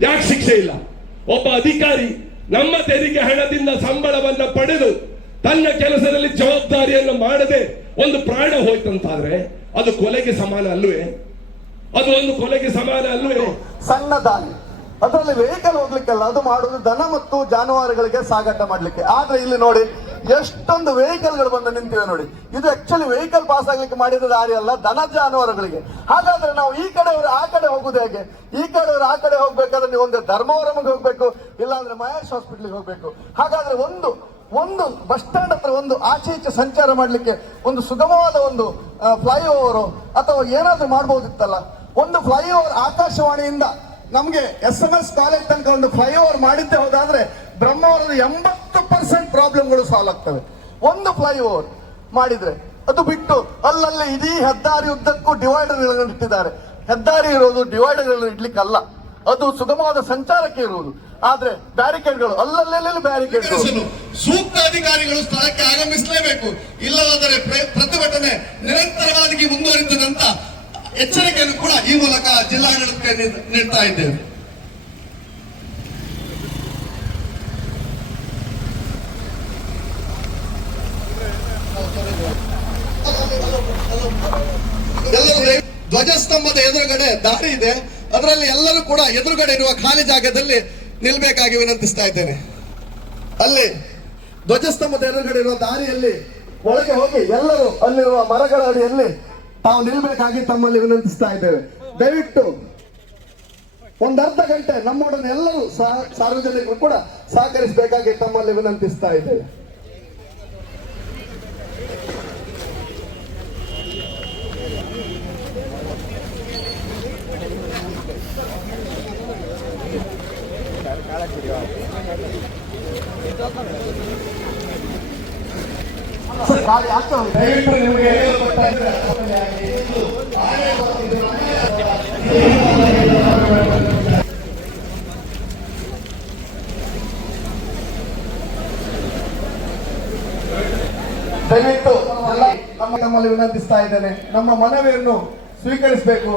ಯಾಕೆ ಶಿಕ್ಷೆ ಇಲ್ಲ? ಒಬ್ಬ ಅಧಿಕಾರಿ ನಮ್ಮ ತೆರಿಗೆ ಹಣದಿಂದ ಸಂಬಳವನ್ನ ಪಡೆದು ತನ್ನ ಕೆಲಸದಲ್ಲಿ ಜವಾಬ್ದಾರಿಯನ್ನು ಮಾಡದೆ ಒಂದು ಪ್ರಾಣ ಹೋಯ್ತಂತಾದ್ರೆ ಅದು ಕೊಲೆಗೆ ಸಮಾನ ಅಲ್ವೇ? ಅದು ಒಂದು ಕೊಲೆಗೆ ಸಮಾನ ಅಲ್ವೇ? ಸಣ್ಣ ದಾರಿ. ಅದರಲ್ಲಿ ವೆಹಿಕಲ್ ಹೋಗ್ಲಿಕ್ಕೆಲ್ಲ ಅದು ಮಾಡುದು ದನ ಮತ್ತು ಜಾನುವಾರುಗಳಿಗೆ ಸಾಗಾಟ ಮಾಡ್ಲಿಕ್ಕೆ. ಆದ್ರೆ ಇಲ್ಲಿ ನೋಡಿ ಎಷ್ಟೊಂದು ವೆಹಿಕಲ್ಗಳು ಬಂದು ನಿಂತಿವೆ ನೋಡಿ. ಇದು ಆಕ್ಚುಲಿ ವೆಹಿಕಲ್ ಪಾಸ್ ಆಗ್ಲಿಕ್ಕೆ ಮಾಡಿದ ದಾರಿ ಅಲ್ಲ ದನ ಜಾನುವಾರುಗಳಿಗೆ ಹಾಗಾದ್ರೆ ನಾವು ಈ ಕಡೆಯವರು ಆ ಕಡೆ ಹೋಗುದು ಹೇಗೆ? ಈ ಕಡೆಯವರು ಆ ಕಡೆ ಹೋಗ್ಬೇಕಾದ್ರೆ ನೀವು ಒಂದು ಧರ್ಮವರಮಗೆ ಹೋಗ್ಬೇಕು, ಇಲ್ಲಾಂದ್ರೆ ಮಹೇಶ್ ಹಾಸ್ಪಿಟ್ಲಿಗೆ ಹೋಗ್ಬೇಕು. ಹಾಗಾದ್ರೆ ಒಂದು ಒಂದು ಬಸ್ ಸ್ಟ್ಯಾಂಡ್ ಹತ್ರ ಒಂದು ಆಚೆ ಈಚೆ ಸಂಚಾರ ಮಾಡ್ಲಿಕ್ಕೆ ಒಂದು ಸುಗಮವಾದ ಒಂದು ಫ್ಲೈಓವರ್ ಅಥವಾ ಏನಾದ್ರೂ ಮಾಡ್ಬೋದಿತ್ತಲ್ಲ? ಒಂದು ಫ್ಲೈಓವರ್ ಆಕಾಶವಾಣಿಯಿಂದ ನಮ್ಗೆ ಎಸ್ ಎಂ ಎಸ್ ಕಾಲೇಜ್ ತನಕ ಒಂದು ಫ್ಲೈಓವರ್ ಮಾಡಿದ್ದೆ. ಹೋದಾದ್ರೆ ಬ್ರಹ್ಮಾವರದ ಎಂಬತ್ತು ಪರ್ಸೆಂಟ್ ಪ್ರಾಬ್ಲಮ್ಗಳು ಸಾಲ್ವ್ ಆಗ್ತವೆ. ಒಂದು ಫ್ಲೈ ಓವರ್ ಮಾಡಿದ್ರೆ ಅದು ಬಿಟ್ಟು ಅಲ್ಲಲ್ಲಿ ಇಡೀ ಹೆದ್ದಾರಿ ಉದ್ದಕ್ಕೂ ಡಿವೈಡರ್ ಇಟ್ಟಿದ್ದಾರೆ. ಹೆದ್ದಾರಿ ಇರೋದು ಡಿವೈಡರ್ಗಳನ್ನು ಇಡ್ಲಿಕ್ಕಲ್ಲ. ಅದು ಸುಗಮವಾದ ಸಂಚಾರಕ್ಕೆ ಇರುವುದು. ಆದ್ರೆ ಬ್ಯಾರಿಕೇಡ್ಗಳು ಅಲ್ಲಲ್ಲೆಲ್ಲ ಬ್ಯಾರಿಕೇಡ್ ಸೂಕ್ತ ಅಧಿಕಾರಿಗಳು ಸ್ಥಳಕ್ಕೆ ಆಗಮಿಸಲೇಬೇಕು. ಇಲ್ಲವಾದರೆ ಪ್ರತಿಭಟನೆ ನಿರಂತರವಾಗಿ ಮುಂದುವರಿತದಂತ ಎಚ್ಚರಿಕೆಯನ್ನು ಕೂಡ ಈ ಮೂಲಕ ಜಿಲ್ಲಾಡಳಿತಕ್ಕೆ ನೀಡ್- ನೀಡ್ತಾ ಇದ್ದೇವೆ. ಧ್ವಜಸ್ತಂಭದ ಎದುರುಗಡೆ ದಾರಿ ಇದೆ. ಅದರಲ್ಲಿ ಎಲ್ಲರೂ ಕೂಡ ಎದುರುಗಡೆ ಇರುವ ಖಾಲಿ ಜಾಗದಲ್ಲಿ ನಿಲ್ಬೇಕಾಗಿ ವಿನಂತಿಸ್ತಾ ಇದ್ದೇನೆ. ಅಲ್ಲಿ ಧ್ವಜಸ್ತಂಭದ ಎದುರುಗಡೆ ಇರುವ ದಾರಿಯಲ್ಲಿ ಒಳಗೆ ಹೋಗಿ ಎಲ್ಲರೂ ಅಲ್ಲಿರುವ ಮರಗಳ ಅಡಿಯಲ್ಲಿ ತಾವು ನಿಲ್ಬೇಕಾಗಿ ತಮ್ಮಲ್ಲಿ ವಿನಂತಿಸ್ತಾ ಇದ್ದೇವೆ. ದಯವಿಟ್ಟು ಒಂದು ಅರ್ಧ ಗಂಟೆ ನಮ್ಮೊಡನೆ ಎಲ್ಲರೂ ಸಾರ್ವಜನಿಕರು ಕೂಡ ಸಹಕರಿಸಬೇಕಾಗಿ ತಮ್ಮಲ್ಲಿ ವಿನಂತಿಸ್ತಾ ಇದ್ದೇವೆ ಸರ್, ಗಾಡಿ ಆಗ್ತಾ ಉಂಟು. ದಯವಿಟ್ಟು ನಿಮಗೆ ಹೇಳಲು ಬರ್ತಾ ಇದ್ರೆ ಆಮೇಲೆ ಆಗಿ ಇದು ಆನೆ ಬರ್ತಿದೆ, ದಯವಿಟ್ಟು ಎಲ್ಲ ನಮ್ಮ ನಮ್ಮಲ್ಲಿ ವಿನಂತಿಸ್ತಾ ಇದ್ದೇನೆ. ನಮ್ಮ ಮನವಿಯನ್ನು ಸ್ವೀಕರಿಸಬೇಕು.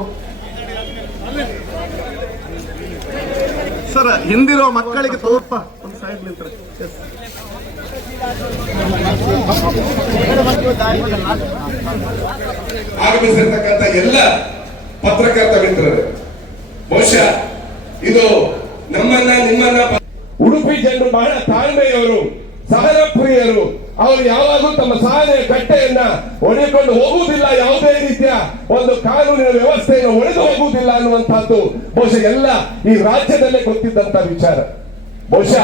ಸರ್ ಹಿಂದಿರೋ ಮಕ್ಕಳಿಗೆ ಸ್ವಲ್ಪ ಒಂದು ಸೈಡ್ ನಿಂತ್ರೆ. ಎಸ್ ಆಗಮಿಸಿರ್ತಕ್ಕಂಥ ಎಲ್ಲ ಪತ್ರಕರ್ತ ಮಿತ್ರರು, ಬಹುಶಃ ಇದು ನಮ್ಮನ್ನ, ನಿಮ್ಮನ್ನ ಉಡುಪಿ ಜನರು ಬಹಳ ತಾಳ್ಮೆಯವರು ಸಹನ ಪ್ರಿಯರು ಅವರು ಯಾವಾಗಲೂ ತಮ್ಮ ಸಹನೆಯ ಕಟ್ಟೆಯನ್ನ ಒಡೆದುಕೊಂಡು ಹೋಗುವುದಿಲ್ಲ, ಯಾವುದೇ ರೀತಿಯ ಒಂದು ಕಾನೂನಿನ ವ್ಯವಸ್ಥೆಯನ್ನು ಒಡೆದು ಹೋಗುವುದಿಲ್ಲ ಅನ್ನುವಂತಹದ್ದು ಬಹುಶಃ ಎಲ್ಲ ಈ ರಾಜ್ಯದಲ್ಲೇ ಗೊತ್ತಿದ್ದಂತ ವಿಚಾರ. ಬಹುಶಃ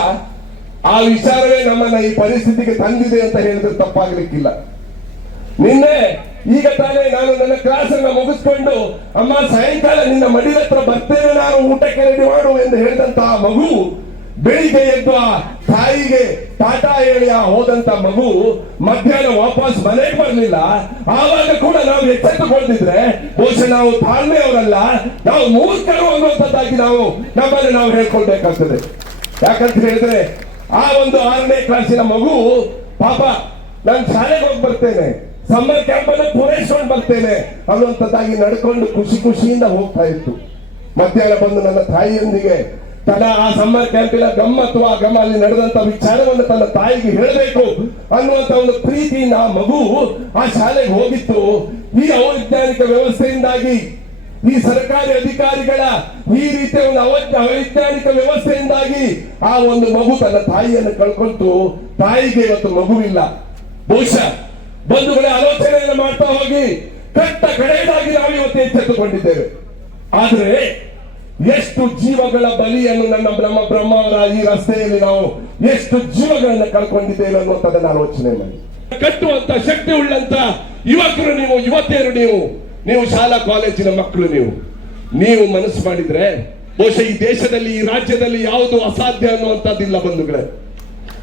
ಆ ವಿಚಾರವೇ ನಮ್ಮನ್ನ ಈ ಪರಿಸ್ಥಿತಿಗೆ ತಂದಿದೆ ಅಂತ ಹೇಳಿದ್ರೆ ತಪ್ಪಾಗ್ಲಿಕ್ಕಿಲ್ಲ. ನಿನ್ನೆ ಈಗ ತಾನೇ ನಾನು ನನ್ನ ಕ್ಲಾಸ್ ಅನ್ನ ಮುಗಿಸ್ಕೊಂಡು, ಅಮ್ಮ, ಸಾಯಂಕಾಲ ನಿನ್ನ ಮಡಿಲ ಹತ್ರ ಬರ್ತೇನೆ, ನಾನು ಊಟಕ್ಕೆ ರೆಡಿ ಮಾಡು ಎಂದು ಹೇಳಿದಂತಹ ಮಗು, ಬೆಳಿಗ್ಗೆ ಎದ್ದು ಆ ತಾಯಿಗೆ ಟಾಟಾ ಹೇಳಿ ಆ ಹೋದಂತ ಮಗು ಮಧ್ಯಾಹ್ನ ವಾಪಸ್ ಮನೆಗೆ ಬರಲಿಲ್ಲ. ಆವಾಗ ಕೂಡ ನಾವು ಎಚ್ಚೆತ್ತುಕೊಂಡಿದ್ರೆ ಬಹುಶಃ ನಾವು ತಾಳ್ಮೆ ಅವರಲ್ಲ, ನಾವು ಮೂರ್ಖರು ಅನ್ನುವಂಥದ್ದಾಗಿ ನಾವು ನಮ್ಮನ್ನು ನಾವು ಹೇಳ್ಕೊಳ್ಬೇಕಾಗ್ತದೆ. ಯಾಕಂತ ಹೇಳಿದ್ರೆ ಆ ಒಂದು ಆರನೇ ಕ್ಲಾಸಿನ ಮಗು, ಪಾಪ, ನಾನು ಶಾಲೆಗೆ ಹೋಗಿ ಬರ್ತೇನೆ. ಸಮ್ಮರ್ ಕ್ಯಾಂಪ್ ಅನ್ನು ಪೂರೈಸ್ಕೊಂಡು ಬರ್ತೇನೆ ಅನ್ನುವಂಥದ್ದಾಗಿ ನಡ್ಕೊಂಡು ಖುಷಿ ಖುಷಿಯಿಂದ ಹೋಗ್ತಾ ಇತ್ತು. ಮಧ್ಯಾಹ್ನ ಬಂದು ನನ್ನ ತಾಯಿಯೊಂದಿಗೆ ತನ್ನ ಆ ಸಮ್ಮರ್ ಕ್ಯಾಂಪಿನ ಗಮ್ಮತ್ತು ಆ ಗಮ ಅಲ್ಲಿ ನಡೆದಂತ ವಿಚಾರವನ್ನು ತನ್ನ ತಾಯಿಗೆ ಹೇಳಬೇಕು ಅನ್ನುವಂತ ಒಂದು ಪ್ರೀತಿಯಿಂದ ಮಗು ಆ ಶಾಲೆಗೆ ಹೋಗಿತ್ತು. ಈ ಅವೈಜ್ಞಾನಿಕ ವ್ಯವಸ್ಥೆಯಿಂದಾಗಿ ಈ ಸರ್ಕಾರಿ ಅಧಿಕಾರಿಗಳ ಈ ರೀತಿಯ ಒಂದು ಅವೈಜ್ಞ ಅವೈಜ್ಞಾನಿಕ ವ್ಯವಸ್ಥೆಯಿಂದಾಗಿ ಆ ಒಂದು ಮಗು ತನ್ನ ತಾಯಿಯನ್ನು ಕಳ್ಕೊಳ್ತು ತಾಯಿಗೆ ಇವತ್ತು ಮಗುವಿಲ್ಲ. ಬಹುಶಃ ಬಂಧುಗಳೇ ಆಲೋಚನೆಯನ್ನು ಮಾಡ್ತಾ ಹೋಗಿ ಕಟ್ಟ ಕಡೆಯದಾಗಿ ನಾವು ಇವತ್ತು ಎಚ್ಚೆತ್ತುಕೊಂಡಿದ್ದೇವೆ. ಆದರೆ ಎಷ್ಟು ಜೀವಗಳ ಬಲಿಯನ್ನು ನನ್ನ ಬ್ರಹ್ಮ ಬ್ರಹ್ಮವರ ಈ ರಸ್ತೆಯಲ್ಲಿ ನಾವು ಎಷ್ಟು ಜೀವಗಳನ್ನು ಕಳ್ಕೊಂಡಿದ್ದೇವೆ ಅನ್ನುವಂಥದ್ದನ್ನು ಆಲೋಚನೆ ಮಾಡಿ. ಕಟ್ಟುವಂತ ಶಕ್ತಿ ಉಳ್ಳಂತ ಯುವಕರು ನೀವು, ಯುವತಿಯರು ನೀವು ನೀವು ಶಾಲಾ ಕಾಲೇಜಿನ ಮಕ್ಕಳು ನೀವು. ನೀವು ಮನಸ್ಸು ಮಾಡಿದ್ರೆ ಬಹುಶಃ ಈ ದೇಶದಲ್ಲಿ, ಈ ರಾಜ್ಯದಲ್ಲಿ ಯಾವುದು ಅಸಾಧ್ಯ ಅನ್ನುವಂಥದ್ದಿಲ್ಲ ಬಂಧುಗಳೇ.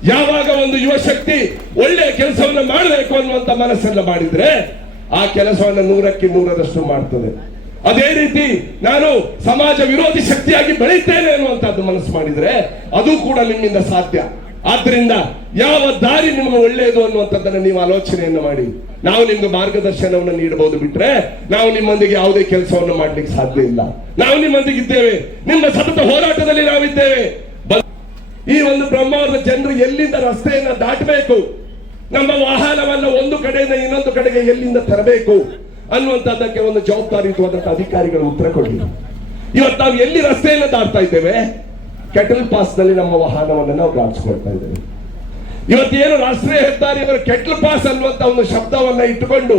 ಯಾವಾಗ ಒಂದು ಯುವ ಶಕ್ತಿ ಒಳ್ಳೆಯ ಕೆಲಸವನ್ನು ಮಾಡಬೇಕು ಅನ್ನುವಂತ ಮನಸ್ಸನ್ನ ಮಾಡಿದ್ರೆ ಆ ಕೆಲಸವನ್ನು ನೂರಕ್ಕೆ ನೂರರಷ್ಟು ಮಾಡ್ತದೆ. ಅದೇ ರೀತಿ ನಾನು ಸಮಾಜ ವಿರೋಧಿ ಶಕ್ತಿಯಾಗಿ ಬೆಳೀತೇನೆ ಅನ್ನುವಂಥದ್ದು ಮನಸ್ಸು ಮಾಡಿದ್ರೆ ಅದು ಕೂಡ ನಿಮ್ಮಿಂದ ಸಾಧ್ಯ. ಆದ್ರಿಂದ ಯಾವ ದಾರಿ ನಿಮಗೆ ಒಳ್ಳೆಯದು ಅನ್ನುವಂಥದ್ದನ್ನು ನೀವು ಆಲೋಚನೆಯನ್ನು ಮಾಡಿ. ನಾವು ನಿಮ್ಗೆ ಮಾರ್ಗದರ್ಶನವನ್ನು ನೀಡಬಹುದು ಬಿಟ್ರೆ ನಾವು ನಿಮ್ಮೊಂದಿಗೆ ಯಾವುದೇ ಕೆಲಸವನ್ನು ಮಾಡ್ಲಿಕ್ಕೆ ಸಾಧ್ಯ ಇಲ್ಲ. ನಾವು ನಿಮ್ಮೊಂದಿಗೆ ಇದ್ದೇವೆ ನಿಮ್ಮ ಸತತ ಹೋರಾಟದಲ್ಲಿ ನಾವಿದ್ದೇವೆ. ಈ ಒಂದು ಬ್ರಹ್ಮಾವರದ ಜನರು ಎಲ್ಲಿಂದ ರಸ್ತೆಯನ್ನ ದಾಟಬೇಕು? ನಮ್ಮ ವಾಹನವನ್ನ ಒಂದು ಕಡೆಯಿಂದ ಇನ್ನೊಂದು ಕಡೆಗೆ ಎಲ್ಲಿಂದ ತರಬೇಕು? ಅನ್ನುವಂಥದ್ದಕ್ಕೆ ಒಂದು ಜವಾಬ್ದಾರಿಯುತವಾದಂತಹ ಅಧಿಕಾರಿಗಳು ಉತ್ತರ ಕೊಡಿ ಇವತ್ತು ನಾವು ಎಲ್ಲಿ ರಸ್ತೆಯನ್ನು ದಾಟ್ತಾ ಇದ್ದೇವೆ? ಕೆಟಲ್ ಪಾಸ್ನಲ್ಲಿ ನಮ್ಮ ವಾಹನವನ್ನು ನಾವು ದಾಟಿಸ್ಕೊಳ್ತಾ ಇದ್ದೇವೆ. ಇವತ್ತೇನು ರಾಷ್ಟ್ರೀಯ ಹೆದ್ದಾರಿ ಇವರ ಕೆಟ್ಲ್ ಪಾಸ್ ಅನ್ನುವಂತ ಒಂದು ಶಬ್ದವನ್ನ ಇಟ್ಟುಕೊಂಡು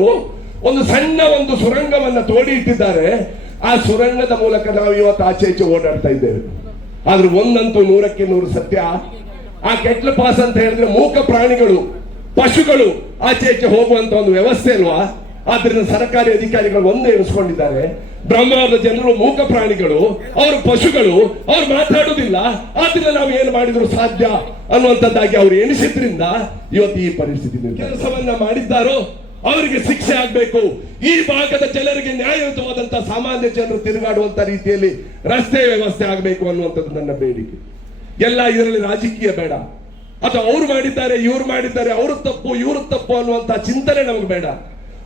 ಒಂದು ಸಣ್ಣ ಒಂದು ಸುರಂಗವನ್ನ ತೋಡಿ ಇಟ್ಟಿದ್ದಾರೆ. ಆ ಸುರಂಗದ ಮೂಲಕ ನಾವು ಇವತ್ತು ಆಚೆ ಈಚೆ ಓಡಾಡ್ತಾ ಇದ್ದೇವೆ. ಆದ್ರೆ ಒಂದಂತೂ ನೂರಕ್ಕೆ ನೂರು ಸತ್ಯ. ಆ ಕೆಟ್ಲ್ ಪಾಸ್ ಅಂತ ಹೇಳಿದ್ರೆ ಮೂಕ ಪ್ರಾಣಿಗಳು, ಪಶುಗಳು ಆಚೆ ಈಚೆ ಹೋಗುವಂತ ಒಂದು ವ್ಯವಸ್ಥೆ ಅಲ್ವಾ? ಆದ್ರಿಂದ ಸರ್ಕಾರಿ ಅಧಿಕಾರಿಗಳು ಒಂದೇ ಎನಿಸ್ಕೊಂಡಿದ್ದಾರೆ ಬ್ರಹ್ಮಾವರದ ಜನರು, ಮೂಕ ಪ್ರಾಣಿಗಳು, ಅವರು ಪಶುಗಳು, ಅವ್ರು ಮಾತಾಡುವುದಿಲ್ಲ ಆದ್ರಿಂದ ನಾವು ಏನು ಮಾಡಿದ್ರು ಸಾಧ್ಯ ಅನ್ನುವಂಥದ್ದಾಗಿ ಅವ್ರು ಎಣಿಸಿದ್ರಿಂದ ಇವತ್ತು ಈ ಪರಿಸ್ಥಿತಿ ಕೆಲಸವನ್ನ ಮಾಡಿದ್ದಾರೋ ಅವರಿಗೆ ಶಿಕ್ಷೆ ಆಗ್ಬೇಕು. ಈ ಭಾಗದ ಜನರಿಗೆ ನ್ಯಾಯಯುತವಾದಂತಹ ಸಾಮಾನ್ಯ ಜನರು ತಿರುಗಾಡುವಂತ ರೀತಿಯಲ್ಲಿ ರಸ್ತೆ ವ್ಯವಸ್ಥೆ ಆಗಬೇಕು ಅನ್ನುವಂಥದ್ದು ನನ್ನ ಬೇಡಿಕೆ. ಎಲ್ಲ ಇದರಲ್ಲಿ ರಾಜಕೀಯ ಬೇಡ. ಅಥವಾ ಅವ್ರು ಮಾಡಿದ್ದಾರೆ, ಇವ್ರು ಮಾಡಿದ್ದಾರೆ, ಅವರು ತಪ್ಪು, ಇವರು ತಪ್ಪು ಅನ್ನುವಂತ ಚಿಂತನೆ ನಮಗೆ ಬೇಡ.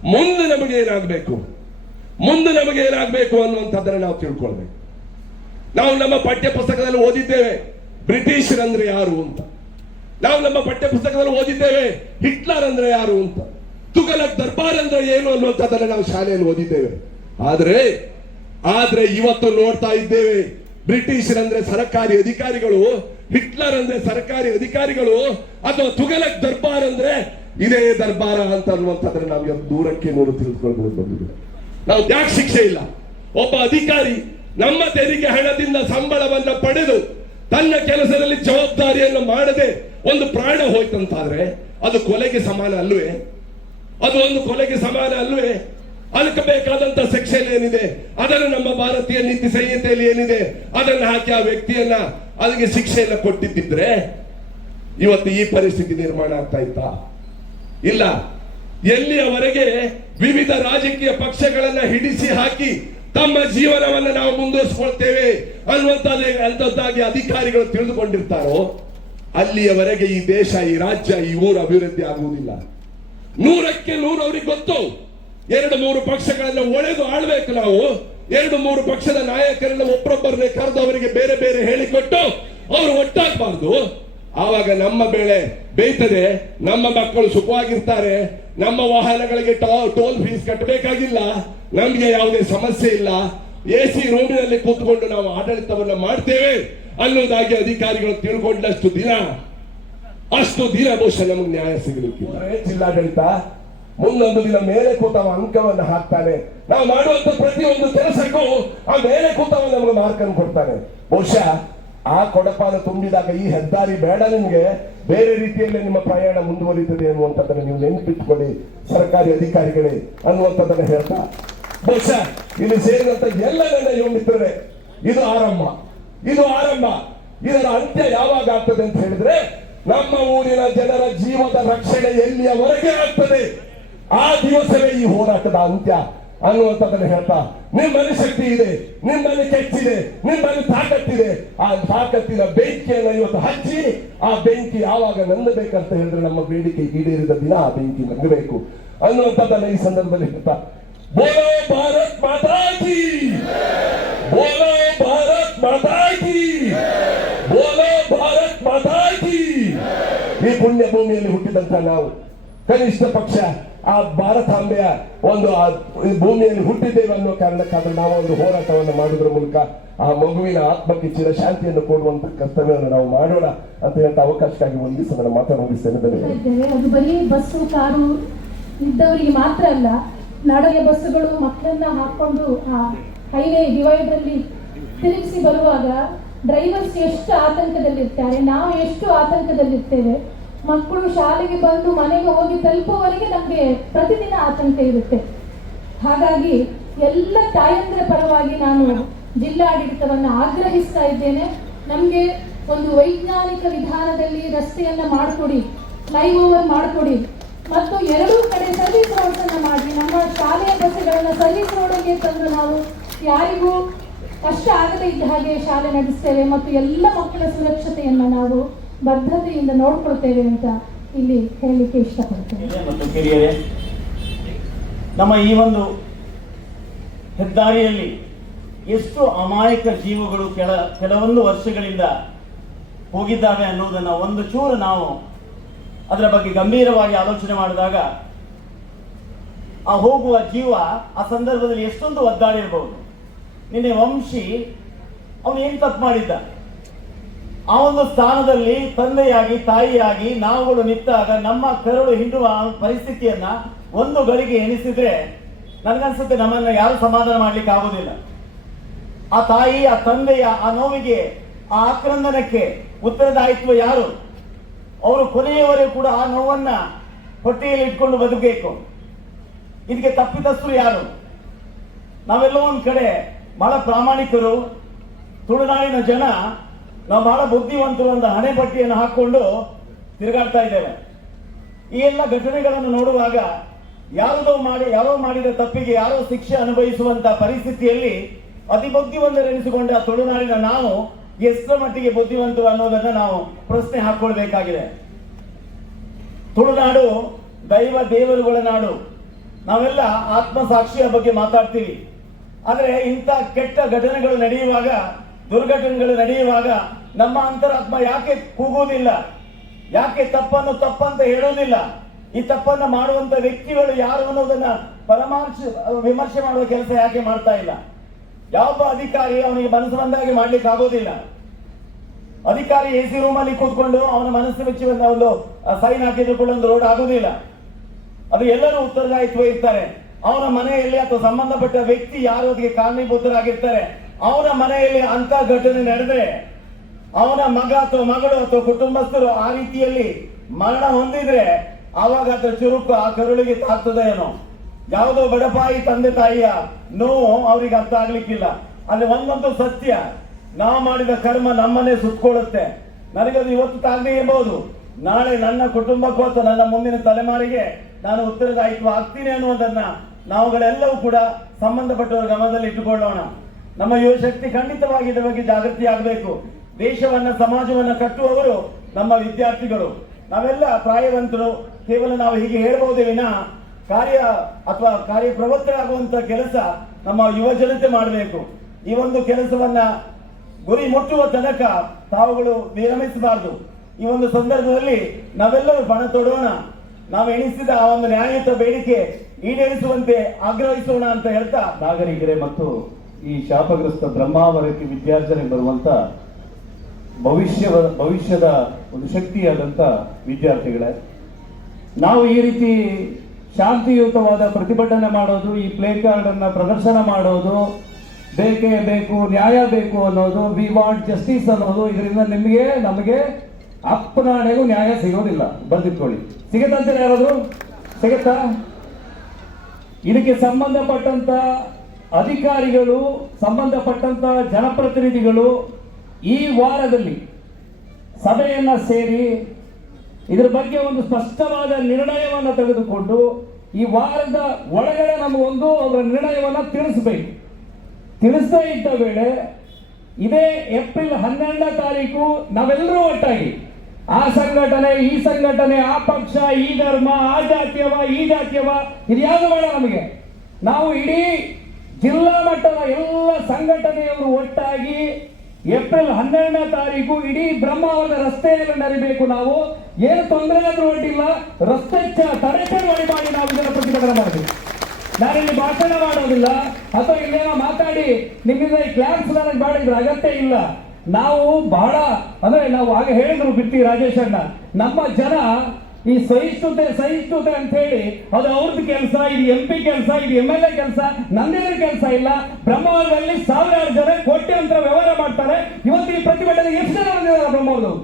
ಮುಂದೆ ನಮಗೆ ಏನಾಗಬೇಕು? ಮುಂದೆ ನಮಗೆ ಏನಾಗಬೇಕು ಅನ್ನುವಂಥದ್ದನ್ನು ನಾವು ತಿಳ್ಕೊಳ್ಬೇಕು. ನಾವು ನಮ್ಮ ಪಠ್ಯ ಪುಸ್ತಕದಲ್ಲಿ ಓದಿದ್ದೇವೆ ಬ್ರಿಟಿಷರಂದ್ರೆ ಯಾರು ಅಂತ. ನಾವು ನಮ್ಮ ಪಠ್ಯ ಪುಸ್ತಕದಲ್ಲಿ ಓದಿದ್ದೇವೆ, ಹಿಟ್ಲರ್ ಅಂದ್ರೆ ಯಾರು ಅಂತ. ತುಗಲಕ್ ದರ್ಬಾರ್ ಅಂದ್ರೆ ಏನು ಅನ್ನುವಂಥದ್ದನ್ನು ನಾವು ಶಾಲೆಯಲ್ಲಿ ಓದಿದ್ದೇವೆ. ಆದರೆ, ಆದ್ರೆ ಇವತ್ತು ನೋಡ್ತಾ ಇದ್ದೇವೆ ಬ್ರಿಟಿಷರಂದ್ರೆ ಸರ್ಕಾರಿ ಅಧಿಕಾರಿಗಳು, ಹಿಟ್ಲರ್ ಅಂದ್ರೆ ಸರ್ಕಾರಿ ಅಧಿಕಾರಿಗಳು, ಅಥವಾ ತುಗಲಕ್ ದರ್ಬಾರ್ ಅಂದ್ರೆ ಇದೇ ದರ್ಬಾರ ಅಂತ ಅನ್ನುವಂಥದ್ದನ್ನ ನಾವು ಇವತ್ತು ದೂರಕ್ಕೆ ನೋಡು ತಿಳಿದುಕೊಳ್ಬಹುದು ಬಂದಿದೆ ನಾವು ಯಾಕೆ ಶಿಕ್ಷೆ ಇಲ್ಲ? ಒಬ್ಬ ಅಧಿಕಾರಿ ನಮ್ಮ ತೆರಿಗೆ ಹಣದಿಂದ ಸಂಬಳವನ್ನ ಪಡೆದು ತನ್ನ ಕೆಲಸದಲ್ಲಿ ಜವಾಬ್ದಾರಿಯನ್ನು ಮಾಡದೆ ಒಂದು ಪ್ರಾಣ ಹೋಯ್ತಂತಾದ್ರೆ ಅದು ಕೊಲೆಗೆ ಸಮಾನ ಅಲ್ವೇ? ಅದು ಒಂದು ಕೊಲೆಗೆ ಸಮಾನ ಅಲ್ವೇ? ಅದಕ್ಕೆ ಬೇಕಾದಂತ ಸೆಕ್ಷನ್ ಏನಿದೆ? ಅದನ್ನು ನಮ್ಮ ಭಾರತೀಯ ನೀತಿ ಸಂಹಿತೆಯಲ್ಲಿ ಏನಿದೆ? ಅದನ್ನು ಹಾಕಿ ಆ ವ್ಯಕ್ತಿಯನ್ನ ಅದಕ್ಕೆ ಶಿಕ್ಷೆಯನ್ನ ಕೊಟ್ಟಿದ್ದಿದ್ರೆ ಇವತ್ತು ಈ ಪರಿಸ್ಥಿತಿ ನಿರ್ಮಾಣ ಆಗ್ತಾ ಇತ್ತಾ? ಇಲ್ಲ. ಎಲ್ಲಿಯವರೆಗೆ ವಿವಿಧ ರಾಜಕೀಯ ಪಕ್ಷಗಳನ್ನ ಹಿಡಿಸಿ ಹಾಕಿ ತಮ್ಮ ಜೀವನವನ್ನ ನಾವು ಮುಂದುವರಿಸಿಕೊಳ್ತೇವೆ ಅನ್ನುವಂಥದ್ದೇ ಅಂತದ್ದಾಗಿ ಅಧಿಕಾರಿಗಳು ತಿಳಿದುಕೊಂಡಿರ್ತಾರೋ, ಅಲ್ಲಿಯವರೆಗೆ ಈ ದೇಶ, ಈ ರಾಜ್ಯ, ಈ ಊರು ಅಭಿವೃದ್ಧಿ ಆಗುವುದಿಲ್ಲ. ನೂರಕ್ಕೆ ನೂರು ಅವ್ರಿಗೆ ಗೊತ್ತು. ಎರಡು ಮೂರು ಪಕ್ಷಗಳನ್ನ ಒಳೆದು ಆಳ್ಬೇಕು ನಾವು. ಎರಡು ಮೂರು ಪಕ್ಷದ ನಾಯಕರನ್ನ ಒಬ್ಬರೊಬ್ಬರನ್ನೇ ಕರೆದು ಅವರಿಗೆ ಬೇರೆ ಬೇರೆ ಹೇಳಿಕೊಟ್ಟು ಅವರು ಒಟ್ಟಾಗಬಾರ್ದು. ಆವಾಗ ನಮ್ಮ ಬೆಳೆ ಬೇಯ್ತದೆ, ನಮ್ಮ ಮಕ್ಕಳು ಸುಖವಾಗಿರ್ತಾರೆ, ನಮ್ಮ ವಾಹನಗಳಿಗೆ ಟೋಲ್ ಫೀಸ್ ಕಟ್ಟಬೇಕಾಗಿಲ್ಲ, ನಮಗೆ ಯಾವುದೇ ಸಮಸ್ಯೆ ಇಲ್ಲ. ಎ ಸಿ ರೂಮಿನಲ್ಲಿ ಕೂತ್ಕೊಂಡು ನಾವು ಆಡಳಿತವನ್ನ ಮಾಡ್ತೇವೆ ಅನ್ನೋದಾಗಿ ಅಧಿಕಾರಿಗಳು ತಿಳ್ಕೊಂಡಷ್ಟು ದಿನ, ಅಷ್ಟು ದಿನ ಬಹುಶಃ ನಮಗೆ ನ್ಯಾಯ ಸಿಗಲಿಕ್ಕಿಲ್ಲ. ಜಿಲ್ಲಾಡಳಿತ, ಮುಂದೊಂದು ದಿನ ಮೇಲೆ ಕೂತವ ಅಂಕವನ್ನು ಹಾಕ್ತಾನೆ. ನಾವು ಮಾಡುವಂತ ಪ್ರತಿಯೊಂದು ಕೆಲಸಕ್ಕೂ ಆ ಮೇಲೆ ಕೂತವ ನಮಗೆ ಮಾರ್ಕನ್ನು ಕೊಡ್ತಾನೆ. ಬಹುಶಃ ಆ ಕೊಡಪಾದ ತುಂಬಿದಾಗ ಈ ಹೆದ್ದಾರಿ ಬೇಡ ನಿಮಗೆ. ಬೇರೆ ರೀತಿಯಲ್ಲಿ ನಿಮ್ಮ ಪ್ರಯಾಣ ಮುಂದುವರಿತದೆ ಅನ್ನುವಂಥದ್ದನ್ನು ನೀವು ನೆನಪಿಟ್ಕೊಳ್ಳಿ. ಸರ್ಕಾರಿ ಅಧಿಕಾರಿಗಳೇ ಅನ್ನುವಂಥದ್ದನ್ನು ಹೇಳ್ತಾ. ಬಹುಶಃ ಇಲ್ಲಿ ಸೇರಿದಂತ ಎಲ್ಲ ನನ್ನ ಯುವ ಇದು ಆರಂಭ. ಇದು ಆರಂಭ. ಇದರ ಅಂತ್ಯ ಯಾವಾಗ ಆಗ್ತದೆ ಅಂತ ಹೇಳಿದ್ರೆ, ನಮ್ಮ ಊರಿನ ಜನರ ಜೀವದ ರಕ್ಷಣೆ ಎಲ್ಲಿಯವರೆಗೆ ಆಗ್ತದೆ? ಆ ದಿವಸವೇ ಈ ಹೋರಾಟದ ಅಂತ್ಯ. ಅನ್ನುವಂಥದ್ದನ್ನು ಹೇಳ್ತಾ, ನಿಮ್ಮಲ್ಲಿ ಶಕ್ತಿ ಇದೆ, ನಿಮ್ಮಲ್ಲಿ ಕೆಚ್ಚಿದೆ ನಿಮ್ಮಲ್ಲಿ ತಾಕತ್ತಿದೆ ಆ ತಾಕತ್ತಿನ ಬೆಂಕಿಯನ್ನು ಇವತ್ತು ಹಚ್ಚಿ, ಆ ಬೆಂಕಿ ಯಾವಾಗ ನಂದಬೇಕಂತ ಹೇಳಿದ್ರೆ ನಮ್ಮ ಬೇಡಿಕೆ ಈಡೇರಿದ ದಿನ ಆ ಬೆಂಕಿ ನಂಗಬೇಕು ಅನ್ನುವಂಥದ್ದನ್ನ ಈ ಸಂದರ್ಭದಲ್ಲಿ ಹೇಳ್ತಾ, ಬೋಲೋ ಭಾರತ್ ಮಾತಾ ಬೋಲೋ ಭಾರತ್ ಮಾತಾ ಬೋಲೋ ಭಾರತ್ ಮಾತಾ ಈ ಪುಣ್ಯ ಭೂಮಿಯಲ್ಲಿ ಹುಟ್ಟಿದಂತ ನಾವು, ಕನಿಷ್ಠ ಪಕ್ಷ ಆ ಭಾರತಾಂಬೆಯ ಒಂದು ಭೂಮಿಯಲ್ಲಿ ಹುಟ್ಟಿದ್ದೇವೆ ಅನ್ನೋ ಕಾರಣಕ್ಕಾದ್ರೆ ನಾವು ಒಂದು ಹೋರಾಟವನ್ನು ಮಾಡುವುದರ ಮೂಲಕ ಆ ಮಗುವಿನ ಆತ್ಮಕ್ಕೆ ಚಿರ ಶಾಂತಿಯನ್ನು ಕೊಡುವಂತ ಕರ್ತವ್ಯವನ್ನು ನಾವು ಮಾಡೋಣ ಅಂತ ಹೇಳ್ತಾ ಅವಕಾಶಕ್ಕಾಗಿ ಒಂದು ನನ್ನ ಮಾತನ್ನು ಮುಗಿಸ್ತೇನೆ ಅದು ಬರೀ ಬಸ್ಸು, ಕಾರು ಇದ್ದವರಿಗೆ ಮಾತ್ರ ಅಲ್ಲ, ನಡುವೆ ಬಸ್ಸುಗಳು ಮಕ್ಕಳನ್ನ ಹಾಕೊಂಡು ಆ ಹೈವೇ ಡಿವೈಡಲ್ಲಿ ತಿರುಗಿಸಿ ಬರುವಾಗ ಡ್ರೈವರ್ಸ್ ಎಷ್ಟು ಆತಂಕದಲ್ಲಿರ್ತಾರೆ, ನಾವು ಎಷ್ಟು ಆತಂಕದಲ್ಲಿರ್ತೇವೆ ಮಕ್ಕಳು ಶಾಲೆಗೆ ಬಂದು ಮನೆಗೆ ಹೋಗಿ ತಲುಪುವವರೆಗೆ ನಮಗೆ ಪ್ರತಿದಿನ ಆತಂಕ ಇರುತ್ತೆ. ಹಾಗಾಗಿ ಎಲ್ಲ ತಾಯಂದಿರ ಪರವಾಗಿ ನಾನು ಜಿಲ್ಲಾಡಳಿತವನ್ನು ಆಗ್ರಹಿಸ್ತಾ ಇದ್ದೇನೆ. ನಮಗೆ ಒಂದು ವೈಜ್ಞಾನಿಕ ವಿಧಾನದಲ್ಲಿ ರಸ್ತೆಯನ್ನ ಮಾಡಿಕೊಡಿ ಫ್ಲೈಓವರ್ ಓವರ್ ಮಾಡಿಕೊಡಿ, ಮತ್ತು ಎರಡೂ ಕಡೆ ಸರ್ವಿಸ್ ರೋಡ್ಸ್ ಅನ್ನ ಮಾಡಿ, ನಮ್ಮ ಶಾಲೆಯ ಬಸ್ಸುಗಳನ್ನ ಸರ್ವಿಸ್ ರೋಡ್ಗೆ ತಂದು ನಾವು ಯಾರಿಗೂ ಕಷ್ಟ ಆಗದೇ ಇದ್ದ ಹಾಗೆ ಶಾಲೆ ನಡೆಸ್ತೇವೆ, ಮತ್ತು ಎಲ್ಲ ಮಕ್ಕಳ ಸುರಕ್ಷತೆಯನ್ನು ನಾವು ಬದ್ಧತೆಯಿಂದ ನೋಡ್ಕೊಳ್ತೇವೆ ಅಂತ ಇಲ್ಲಿ ಹೇಳಲಿಕ್ಕೆ ಕಿರಿಯರೇ, ನಮ್ಮ ಈ ಒಂದು ಹೆದ್ದಾರಿಯಲ್ಲಿ ಎಷ್ಟು ಅಮಾಯಕ ಜೀವಗಳು ಕೆಲ ಕೆಲವೊಂದು ವರ್ಷಗಳಿಂದ ಹೋಗಿದ್ದಾವೆ ಅನ್ನೋದನ್ನು ಒಂದು ಚೂರು ನಾವು ಅದರ ಬಗ್ಗೆ ಗಂಭೀರವಾಗಿ ಆಲೋಚನೆ ಮಾಡಿದಾಗ ಆ ಹೋಗುವ ಜೀವ ಆ ಸಂದರ್ಭದಲ್ಲಿ ಎಷ್ಟೊಂದು ಒದ್ದಾಡಿರ್ಬೋದು. ನಿನ್ನೆ ವಂಶಿ, ಅವನು ಏನು ತಪ್ಪು ಮಾಡಿದ್ದ? ಆ ಒಂದು ಸ್ಥಾನದಲ್ಲಿ ತಂದೆಯಾಗಿ, ತಾಯಿಯಾಗಿ ನಾವುಗಳು ನಿಂತಾಗ ನಮ್ಮ ಕರುಳು ಹಿಂಡುವ ಪರಿಸ್ಥಿತಿಯನ್ನ ಒಂದು ಗಳಿಗೆ ಎಣಿಸಿದ್ರೆ ನನಗನ್ಸುತ್ತೆ ನಮ್ಮನ್ನ ಯಾರು ಸಮಾಧಾನ ಮಾಡ್ಲಿಕ್ಕೆ ಆಗುದಿಲ್ಲ. ಆ ತಾಯಿ, ಆ ತಂದೆಯ ಆ ನೋವಿಗೆ, ಆ ಆಕ್ರಂದನಕ್ಕೆ ಉತ್ತರದಾಯಿತ್ವ ಯಾರು? ಅವರು ಕೊನೆಯವರೆಗೂ ಕೂಡ ಆ ನೋವನ್ನ ಹೊಟ್ಟೆಯಲ್ಲಿ ಇಟ್ಕೊಂಡು ಬದುಕಬೇಕು. ಇದಕ್ಕೆ ತಪ್ಪಿತಸ್ಥರು ಯಾರು? ನಾವೆಲ್ಲೋ ಒಂದ್ ಕಡೆ ಬಹಳ ಪ್ರಾಮಾಣಿಕರು, ತುಳುನಾಡಿನ ಜನ ನಾವು ಬಹಳ ಬುದ್ಧಿವಂತರು ಒಂದು ಹಣೆ ಪಟ್ಟಿಯನ್ನು ಹಾಕೊಂಡು ತಿರುಗಾಡ್ತಾ ಇದ್ದೇವೆ. ಈ ಎಲ್ಲ ಘಟನೆಗಳನ್ನು ನೋಡುವಾಗ ಯಾವುದೋ ಮಾಡಿ, ಯಾರೋ ಮಾಡಿದ ತಪ್ಪಿಗೆ ಯಾರೋ ಶಿಕ್ಷೆ ಅನುಭವಿಸುವಂತ ಪರಿಸ್ಥಿತಿಯಲ್ಲಿ ಅತಿ ಬುದ್ಧಿವಂತರೆನಿಸಿಕೊಂಡ ತುಳುನಾಡಿನ ನಾವು ಎಷ್ಟರ ಮಟ್ಟಿಗೆ ಬುದ್ಧಿವಂತರು ಅನ್ನೋದನ್ನ ನಾವು ಪ್ರಶ್ನೆ ಹಾಕೊಳ್ಬೇಕಾಗಿದೆ. ತುಳುನಾಡು ದೈವ ದೇವರುಗಳ ನಾಡು. ನಾವೆಲ್ಲ ಆತ್ಮಸಾಕ್ಷಿಯ ಬಗ್ಗೆ ಮಾತಾಡ್ತೀವಿ. ಆದರೆ ಇಂಥ ಕೆಟ್ಟ ಘಟನೆಗಳು ನಡೆಯುವಾಗ ದುರ್ಘಟನೆಗಳು ನಡೆಯುವಾಗ ನಮ್ಮ ಅಂತರಾತ್ಮ ಯಾಕೆ ಕೂಗುವುದಿಲ್ಲ? ಯಾಕೆ ತಪ್ಪನ್ನು ತಪ್ಪಂತ ಹೇಳುವುದಿಲ್ಲ? ಈ ತಪ್ಪನ್ನ ಮಾಡುವಂತ ವ್ಯಕ್ತಿಗಳು ಯಾರು ಅನ್ನೋದನ್ನ ಪರಮಾರ್ಶ, ವಿಮರ್ಶೆ ಮಾಡುವ ಕೆಲಸ ಯಾಕೆ ಮಾಡ್ತಾ ಇಲ್ಲ? ಯಾವೊಬ್ಬ ಅಧಿಕಾರಿ ಅವನಿಗೆ ಮನಸ್ಸು ಬಂದಾಗೆ ಮಾಡ್ಲಿಕ್ಕೆ ಆಗೋದಿಲ್ಲ. ಅಧಿಕಾರಿ ಎ ಸಿ ರೂಮಲ್ಲಿ ಕೂತ್ಕೊಂಡು ಅವನ ಮನಸ್ಸು ಮೆಚ್ಚಿ ಒಂದು ಒಂದು ಸೈನ್ ಹಾಕಿದ್ರು ಕೂಡ ಒಂದು ರೋಡ್ ಆಗುದಿಲ್ಲ. ಅದು ಎಲ್ಲರೂ ಉತ್ತರದಾಯಿತ್ವ ಇರ್ತಾರೆ. ಅವನ ಮನೆಯಲ್ಲಿ ಅಥವಾ ಸಂಬಂಧಪಟ್ಟ ವ್ಯಕ್ತಿ ಯಾರು ಅದಕ್ಕೆ ಕಾರಣೀಭೂತರಾಗಿರ್ತಾರೆ? ಅವನ ಮನೆಯಲ್ಲಿ ಅಂತ ಘಟನೆ ನಡೆದ್ರೆ ಅವನ ಮಗ ಅಥವಾ ಮಗಳು ಅಥವಾ ಕುಟುಂಬಸ್ಥರು ಆ ರೀತಿಯಲ್ಲಿ ಮರಣ ಹೊಂದಿದ್ರೆ ಆವಾಗ ಅದರ ಚುರುಕು, ಆ ಕರುಳಿಗೆ ತಾಗ್ತದೆ ಏನೋ. ಯಾವುದೋ ಬಡಪಾಯಿ ತಂದೆ ತಾಯಿಯ ನೋವು ಅವ್ರಿಗೆ ಅರ್ಥ ಆಗ್ಲಿಕ್ಕಿಲ್ಲ. ಅಲ್ಲಿ ಒಂದೊಂದು ಸತ್ಯ, ನಾವು ಮಾಡಿದ ಕರ್ಮ ನಮ್ಮನ್ನೇ ಸುತ್ತಕೊಳ್ಳುತ್ತೆ ನನಗದು ಇವತ್ತು ತಾಗದೇ ಇರಬಹುದು ನಾಳೆ ನನ್ನ ಕುಟುಂಬಕ್ಕೂ ಅಥವಾ ನನ್ನ ಮುಂದಿನ ತಲೆಮಾರಿಗೆ ನಾನು ಉತ್ತರದಾಯಿತ್ವ ಆಗ್ತೀನಿ ಅನ್ನುವುದನ್ನ ನಾವುಗಳೆಲ್ಲವೂ ಕೂಡ ಸಂಬಂಧಪಟ್ಟವರ ಗಮನದಲ್ಲಿ ಇಟ್ಟುಕೊಳ್ಳೋಣ. ನಮ್ಮ ಯುವಶಕ್ತಿ ಖಂಡಿತವಾಗಿ ಇದರ ಬಗ್ಗೆ ಜಾಗೃತಿ ಆಗಬೇಕು. ದೇಶವನ್ನ, ಸಮಾಜವನ್ನ ಕಟ್ಟುವವರು ನಮ್ಮ ವಿದ್ಯಾರ್ಥಿಗಳು. ನಾವೆಲ್ಲ ಪ್ರಾಯವಂತರು, ಕೇವಲ ನಾವು ಹೀಗೆ ಹೇಳ್ಬಹುದೇ ವಿನ ಕಾರ್ಯ ಅಥವಾ ಕಾರ್ಯಪ್ರವೃತ್ತರಾಗುವಂತ ಕೆಲಸ ನಮ್ಮ ಯುವ ಜನತೆ ಮಾಡಬೇಕು. ಈ ಒಂದು ಕೆಲಸವನ್ನ ಗುರಿ ಮುಟ್ಟುವ ತನಕ ತಾವುಗಳು ವಿರಮಿಸಬಾರದು. ಈ ಒಂದು ಸಂದರ್ಭದಲ್ಲಿ ನಾವೆಲ್ಲರೂ ಪಣ ತೊಡೋಣ. ನಾವು ಎಣಿಸಿದ ಆ ಒಂದು ನ್ಯಾಯಯುತ ಬೇಡಿಕೆ ಈಡೇರಿಸುವಂತೆ ಆಗ್ರಹಿಸೋಣ ಅಂತ ಹೇಳ್ತಾ ನಾಗರಿಕರೇ ಮತ್ತು ಈ ಶಾಪಗ್ರಸ್ತ ಬ್ರಹ್ಮಾವರಕ್ಕೆ ವಿದ್ಯಾರ್ಜನೆ ಬರುವಂತ ಭವಿಷ್ಯ ಭವಿಷ್ಯದ ಒಂದು ಶಕ್ತಿಯಾದಂತ ವಿದ್ಯಾರ್ಥಿಗಳೇ. ನಾವು ಈ ರೀತಿ ಶಾಂತಿಯುತವಾದ ಪ್ರತಿಭಟನೆ ಮಾಡೋದು, ಈ ಪ್ಲೇ ಕಾರ್ಡ್ ಅನ್ನ ಪ್ರದರ್ಶನ ಮಾಡೋದು, ಬೇಕೇ ಬೇಕು, ನ್ಯಾಯ ಬೇಕು ಅನ್ನೋದು ವಿ ವಾಂಟ್ ಜಸ್ಟಿಸ್ ಅನ್ನೋದು, ಇದರಿಂದ ನಿಮಗೆ, ನಮಗೆ ಅಪ್ಪನಾಣೆಗೂ ನ್ಯಾಯ ಸಿಗೋದಿಲ್ಲ. ಬರ್ದಿಟ್ಕೊಳ್ಳಿ. ಸಿಗತ್ತಂತೀರ ಯಾರಾದರೂ? ಸಿಗತ್ತಾ? ಇದಕ್ಕೆ ಸಂಬಂಧಪಟ್ಟಂತ ಅಧಿಕಾರಿಗಳು ಸಂಬಂಧಪಟ್ಟಂತಹ ಜನಪ್ರತಿನಿಧಿಗಳು ಈ ವಾರದಲ್ಲಿ ಸಭೆಯನ್ನ ಸೇರಿ ಇದರ ಬಗ್ಗೆ ಒಂದು ಸ್ಪಷ್ಟವಾದ ನಿರ್ಣಯವನ್ನು ತೆಗೆದುಕೊಂಡು ಈ ವಾರದ ಒಳಗಡೆ ನಮಗೊಂದು ಅವರ ನಿರ್ಣಯವನ್ನು ತಿಳಿಸಬೇಕು. ತಿಳಿಸದೇ ಇದ್ದ ವೇಳೆ ಇದೇ ಏಪ್ರಿಲ್ ಹನ್ನೆರಡನೇ ತಾರೀಕು ನಾವೆಲ್ಲರೂ ಒಟ್ಟಾಗಿ ಆ ಸಂಘಟನೆ, ಈ ಸಂಘಟನೆ, ಆ ಪಕ್ಷ, ಈ ಧರ್ಮ, ಆ ಜಾತಿಯವ, ಈ ಜಾತಿಯವ ಇದು ಯಾವುದು ಬೇಡ ನಮಗೆ. ನಾವು ಇಡೀ ಜಿಲ್ಲಾ ಮಟ್ಟದ ಎಲ್ಲ ಸಂಘಟನೆಯವರು ಒಟ್ಟಾಗಿ ಏಪ್ರಿಲ್ ಹನ್ನೆರಡನೇ ತಾರೀಕು ಇಡೀ ಬ್ರಹ್ಮಾವರದ ರಸ್ತೆಯಲ್ಲಿ ನಡೀಬೇಕು ನಾವು. ಏನು ತೊಂದರೆ ಆದರೂ ಅಡ್ಡಿಲ್ಲ. ರಸ್ತೆ ತಡೆಚಳವಳಿ ಮಾಡಿ ನಾವು ಇದರ ಪ್ರತಿಭಟನೆ ಮಾಡಬೇಕು ನಾನಿಲ್ಲಿ ಭಾಷಣ ಮಾಡೋದಿಲ್ಲ. ಅಥವಾ ಇಲ್ಲೇನೋ ಮಾತಾಡಿ, ನಿಮ್ಮಿಂದ ಈ ಕ್ಲಾಸ್ ನನಗೆ ಮಾಡಿದ್ರ ಅಗತ್ಯ ಇಲ್ಲ. ನಾವು ಬಹಳ, ಅಂದ್ರೆ ನಾವು ಆಗ ಹೇಳಿದ್ರು ಬಿಟ್ಟಿ ರಾಜೇಶ್ ಅಣ್ಣ ನಮ್ಮ ಜನ ಈ ಸಹಿಷ್ಣುತೆ ಸಹಿಷ್ಣುತೆ ಅಂತ ಹೇಳಿ ಅದು ಅವ್ರದ್ದು ಕೆಲಸ, ಇದು ಎಂ ಪಿ ಕೆಲಸ, ಇದು ಎಂ ಎಲ್ ಎ ಕೆಲಸ ನಂದೇನು ಕೆಲಸ ಇಲ್ಲ. ಬ್ರಹ್ಮಾವರದಲ್ಲಿ ಸಾವಿರಾರು ಜನ ಕೋಟ್ಯಾಂತರ ವ್ಯವಹಾರ ಮಾಡ್ತಾರೆ. ಇವತ್ತು ಈ ಪ್ರತಿಭಟನೆ ಎಷ್ಟು ಜನ ಬಂದಿದ್ದಾರೆ ಬ್ರಹ್ಮಾವರದವರು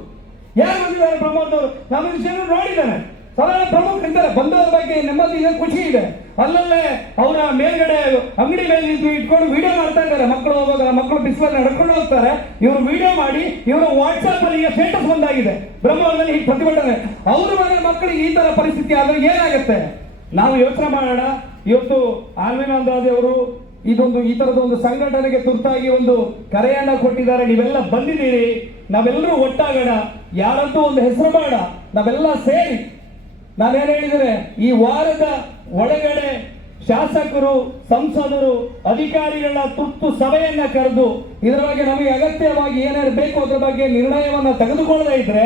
ಯಾರು ಬಂದಿದ್ದಾರೆ ಬ್ರಹ್ಮಾವರದವರು ನಮ್ಮ ವಿಷಯ ನೋಡಿದ್ದಾನೆ ಸಾಧಾರಣ ಪ್ರಮುಖರಿದ್ದಾರೆ ಬಂದವರ ಬಗ್ಗೆ ನೆಮ್ಮದಿ ಇದೆ, ಖುಷಿ ಇದೆ. ಅಲ್ಲಲ್ಲೇ ಅವರ ಮೇಲ್ಗಡೆ ಅಂಗಡಿ ಮೇಲೆ ನಿಂತು ಇಟ್ಕೊಂಡು ವಿಡಿಯೋ ಮಾಡ್ತಾ ಇದ್ದಾರೆ. ಮಕ್ಕಳು ಹೋಗೋದ ಮಕ್ಕಳು ಬಿಸಿಲಲ್ಲಿ ನಡ್ಕೊಂಡು ಹೋಗ್ತಾರೆ. ಇವರು ವಿಡಿಯೋ ಮಾಡಿ, ಇವರು ವಾಟ್ಸ್ಆಪ್ ಅಲ್ಲಿ ಸ್ಟೇಟಸ್ ಒಂದಾಗಿದೆ ಬ್ರಹ್ಮವರದಲ್ಲಿ ಹೀಗೆ ಪ್ರತಿಭಟನೆ. ಅವ್ರ ಮನೆ ಮಕ್ಕಳಿಗೆ ಈ ತರ ಪರಿಸ್ಥಿತಿ ಆದ್ರೆ ಏನಾಗುತ್ತೆ? ನಾವು ಯೋಚನೆ ಮಾಡೋಣ. ಇವತ್ತು ಆಲ್ವಿನಾಂದಾದಿ ಅವರು ಇದೊಂದು, ಈ ತರದ ಒಂದು ಸಂಘಟನೆಗೆ ತುರ್ತಾಗಿ ಒಂದು ಕರೆಯನ್ನ ಕೊಟ್ಟಿದ್ದಾರೆ. ನೀವೆಲ್ಲ ಬಂದಿದ್ದೀರಿ. ನಾವೆಲ್ಲರೂ ಒಟ್ಟಾಗೋಣ. ಯಾರಂತೂ ಒಂದು ಹೆಸರು ಬೇಡ. ನಾವೆಲ್ಲ ಸೇರಿ ನಾನೇನು ಹೇಳಿದರೆ ಈ ವಾರದ ಒಳಗಡೆ ಶಾಸಕರು, ಸಂಸದರು, ಅಧಿಕಾರಿಗಳ ತುರ್ತು ಸಭೆಯನ್ನ ಕರೆದು ಇದರ ಬಗ್ಗೆ ನಮಗೆ ಅಗತ್ಯವಾಗಿ ಏನೇನು ಬೇಕು ಅದರ ಬಗ್ಗೆ ನಿರ್ಣಯವನ್ನು ತೆಗೆದುಕೊಳ್ಳದೇ ಇದ್ರೆ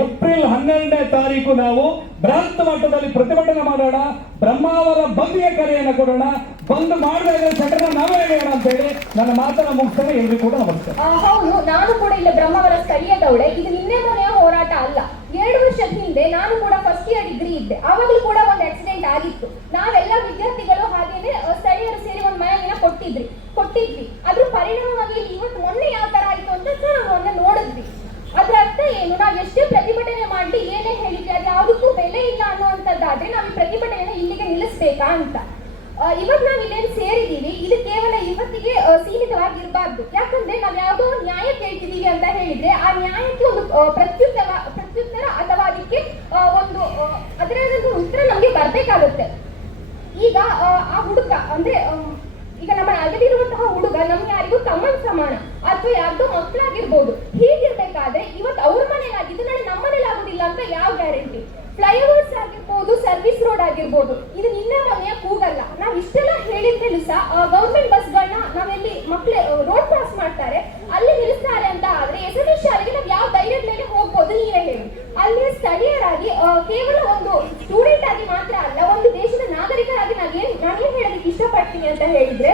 ಏಪ್ರಿಲ್ ಹನ್ನೆರಡನೇ ತಾರೀಕು ನಾವು ಬೃಹತ್ ಮಟ್ಟದಲ್ಲಿ ಪ್ರತಿಭಟನೆ ಮಾಡೋಣ ಬ್ರಹ್ಮಾವರ ಬಂದಿಯ ಕರೆಯನ್ನು ಕೊಡೋಣ, ಬಂದ್ ಮಾಡಬೇಕು ಸೆಟರ್ನ ನಾವೇ ಹೇಳೋಣ ಅಂತ ಹೇಳಿ ನನ್ನ ಮಾತನ್ನ ಮುಗಿಸ್ತಾನೆ ಎಲ್ಲರೂ ಕೂಡ ಹೌದು, ನಾನು ಕೂಡ ಇಲ್ಲಿ ಬ್ರಹ್ಮಾವರ ಸ್ಥಳೀಯದವಳೆ ಇದು ನಿನ್ನೆ ಮನೆಯ ಹೋರಾಟ ಅಲ್ಲ. ಎರಡು ವರ್ಷದ ಹಿಂದೆ ನಾನು ಕೂಡ ಫಸ್ಟ್ ಇಯರ್ ಡಿಗ್ರಿ ಇದ್ದೆ. ಅವಾಗಲೂ ಕೂಡ ಒಂದು ಆಕ್ಸಿಡೆಂಟ್ ಆಗಿತ್ತು. ನಾವೆಲ್ಲ ವಿದ್ಯಾರ್ಥಿಗಳು ಹಾಗೇನೆ ಸ್ಥಳೀಯರು ಸೇರಿ ಒಂದು ಮನೆಯನ್ನ ಕೊಟ್ಟಿದ್ರಿ. ಕೊಟ್ಟಿದ್ವಿ. ಅದ್ರ ಪರಿಣಾಮವಾಗಿ ಇವತ್ತು ಮೊನ್ನೆ ಯಾವ ತರ ಆಯ್ತು ಅಂತ ಸರ್ ಮೊನ್ನೆ ನೋಡಿದ್ವಿ. ಅದ್ರ ಅರ್ಥ ಏನು? ನಾವು ಎಷ್ಟೇ ಪ್ರತಿಭಟನೆ ಮಾಡಿ ಏನೇ ಹೇಳಿದ್ವಿ ಅದು ಯಾವುದಕ್ಕೂ ಬೆಲೆ ಇಲ್ಲ ಅನ್ನುವಂಥದ್ದಾದ್ರೆ ನಾವು ಈ ಪ್ರತಿಭಟನೆಯನ್ನು ಇಲ್ಲಿಗೆ ನಿಲ್ಲಿಸ್ಬೇಕಾ ಅಂತ. ಇವತ್ ನಾವು ಇಲ್ಲೇನು ಸೇರಿದೀವಿ. ಇದು ಕೇವಲ ಇವತ್ತಿಗೆ ಸೀಮಿತವಾಗಿರಬಾರ್ದು. ಯಾಕಂದ್ರೆ ನಾವು ಯಾವುದೋ ನ್ಯಾಯ ಕೇಳ್ತಿದೀವಿ ಅಂತ ಹೇಳಿದ್ರೆ ಆ ನ್ಯಾಯಕ್ಕೆ ಒಂದು ಆ, ಪ್ರತ್ಯುತ್ತರ ಅಥವಾ ಅದಕ್ಕೆ ಒಂದು ಅದರ ಉತ್ತರ ನಮಗೆ ಬರ್ಬೇಕಾಗುತ್ತೆ. ಈಗ ಆ, ಹುಡುಗ ಅಂದ್ರೆ ಈಗ ನಮ್ಮ ಅಗಲಿರುವಂತಹ ಹುಡುಗ ನಮ್ಗೆ ಯಾರಿಗೂ ತಮ್ಮನ್ ಸಮಾನ ಅಥವಾ ಯಾರ್ದೋ ಮಕ್ಕಳಾಗಿರ್ಬೋದು. ಹೀಗಿರ್ಬೇಕಾದ್ರೆ ಇವತ್ತು ಅವ್ರ ಮನೇಲಾಗಿದ್ದು ನಾಳೆ ನಮ್ಮ ಮನೇಲಿ ಆಗೋದಿಲ್ಲ ಅಂತ ಯಾವ ಗ್ಯಾರಂಟಿ? ಫ್ಲೈಓವರ್ಸ್ ಆಗಿರ್ಬೋದು ಸರ್ವಿಸ್ ರೋಡ್ ಆಗಿರ್ಬೋದು ಇದು ನಿನ್ನ ಮನೆಯ ಕೂಗಲ್ಲ. ನಾವ್ ಇಷ್ಟೆಲ್ಲ ಹೇಳಿದ್ರೆ ಸಹ ಗೌರ್ಮೆಂಟ್ ಬಸ್ಗಳನ್ನ ನಾವೆಲ್ಲಿ ಮಕ್ಳು ರೋಡ್ ಕ್ರಾಸ್ ಮಾಡ್ತಾರೆ ಅಲ್ಲಿ ನಿಲ್ಲಿಸ್ತಾರೆ ಅಂತ ಆದ್ರೆ ಎಸ್ ಎಸ್ ಶಾಲೆಗೆ ನಾವ್ ಯಾವ ಧೈರ್ಯದ ಮೇಲೆ ಹೋಗ್ಬೋದು ನೀವೇ ಹೇಳಿ ಅಲ್ಲಿ ಸ್ಥಳೀಯರಾಗಿ ಆ, ಕೇವಲ ಒಂದು ಸ್ಟೂಡೆಂಟ್ ಆಗಿ ಮಾತ್ರ ಅಲ್ಲ, ಒಂದು ದೇಶದ ನಾಗರಿಕರಾಗಿ ನಾನು ನಾನೇನ್ ಹೇಳೋದಕ್ಕೆ ಇಷ್ಟಪಡ್ತೀನಿ ಅಂತ ಹೇಳಿದ್ರೆ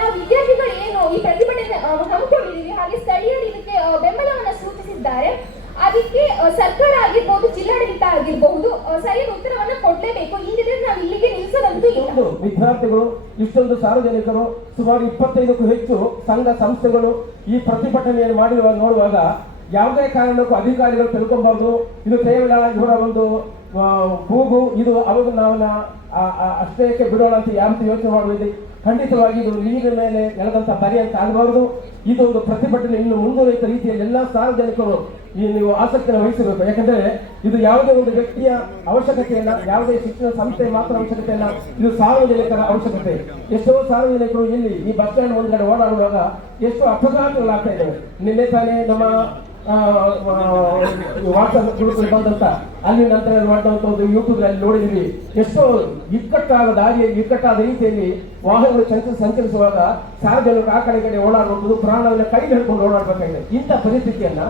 ನಾವು ವಿದ್ಯಾರ್ಥಿಗಳು ಏನು ಈ ಪ್ರತಿಭಟನೆ ಹಮ್ಮಿಕೊಂಡಿದ್ದೀವಿ, ಹಾಗೆ ಸ್ಥಳೀಯರು ಇದಕ್ಕೆ ಬೆಂಬಲವನ್ನು ಸೂಚಿಸಿದ್ದಾರೆ. ಅದಕ್ಕೆ ಸರ್ಕಾರ ಆಗಿರ್ಬಹುದು ಜಿಲ್ಲಾಡಳಿತ ಆಗಿರ್ಬಹುದು ಸರಿಯಾದ ಉತ್ತರವನ್ನ ಕೊಡ್ಲೇಬೇಕು. ಇಲ್ಲದಿದ್ರೆ ನಾವು ಇಲ್ಲಿಗೆ ನಿಲ್ಲಿಸೋದಂತೂ ಇಲ್ಲ. ವಿದ್ಯಾರ್ಥಿಗಳು, ಇಷ್ಟೊಂದು ಸಾರ್ವಜನಿಕರು, ಸುಮಾರು ಇಪ್ಪತ್ತೈದಕ್ಕೂ ಹೆಚ್ಚು ಸಂಘ ಸಂಸ್ಥೆಗಳು ಈ ಪ್ರತಿಭಟನೆಯನ್ನು ಮಾಡಿರುವಾಗ ನೋಡುವಾಗ ಯಾವುದೇ ಕಾರಣಕ್ಕೂ ಅಧಿಕಾರಿಗಳು ತಿಳ್ಕೊಬಾರ್ದು ಇದು ಕೇವಲ ಇವರ ಒಂದು ಕೂಗು. ಇದು ಅವರು ನಾವನ್ನ ಅಷ್ಟೇಕ್ಕೆ ಬಿಡೋಣ ಅಂತ ಯಾವತ್ತು ಯೋಚನೆ ಮಾಡುವುದು ಖಂಡಿತವಾಗಿ ಇದು ನೀರಿನ ಮೇಲೆ ನೆಲೆದಂತ ಬರಿ ಅಂತ ಆಗಬಾರದು. ಇದು ಒಂದು ಪ್ರತಿಭಟನೆ. ಇನ್ನು ಮುಂದುವರಿತ ರೀತಿಯಲ್ಲಿ ಎಲ್ಲ ಸಾರ್ವಜನಿಕರು ಈ ನೀವು ಆಸಕ್ತಿಯನ್ನು ವಹಿಸಬೇಕು. ಯಾಕಂದ್ರೆ ಇದು ಯಾವುದೇ ಒಂದು ವ್ಯಕ್ತಿಯ ಅವಶ್ಯಕತೆಯಲ್ಲ, ಯಾವುದೇ ಶಿಕ್ಷಣ ಸಂಸ್ಥೆ ಮಾತ್ರ ಅವಶ್ಯಕತೆಯಲ್ಲ ಇದು ಸಾರ್ವಜನಿಕರ ಅವಶ್ಯಕತೆ. ಎಷ್ಟೋ ಸಾರ್ವಜನಿಕರು ಇಲ್ಲಿ ಈ ಬಸ್ ಸ್ಟ್ಯಾಂಡ್ ಮುಂದ್ಗಡೆ ಓಡಾಡುವಾಗ ಎಷ್ಟು ಅಪಘಾತಗಳಾಗ್ತಾ ಇದ್ದಾವೆ. ನಿನ್ನೆ ತಾನೇ ನಮ್ಮ ವಾಟ್ಸ್ಆಪ್ ಗ್ರೂಪ್ ಬಂದಂತ, ಅಲ್ಲಿ ನಂತರ ಮಾಡಿದಂತ ಒಂದು ಯೂಟ್ಯೂಬ್ ಅಲ್ಲಿ ನೋಡಿದ್ವಿ. ಎಷ್ಟೋ ಇಕ್ಕಟ್ಟಾದ ದಾರಿಯ ಇಕ್ಕಟ್ಟಾದ ರೀತಿಯಲ್ಲಿ ವಾಹನಗಳು ಸಂಚ ಸಂಚರಿಸುವಾಗ ಸಾರ್ವಜನಿಕರು ಆ ಕಡೆ ಕಡೆ ಓಡಾಡಬಹುದು ಪ್ರಾಣವನ್ನ ಕೈ ಹಿಡ್ಕೊಂಡು ಓಡಾಡಬೇಕಾಗಿದೆ. ಇಂಥ ಪರಿಸ್ಥಿತಿಯನ್ನ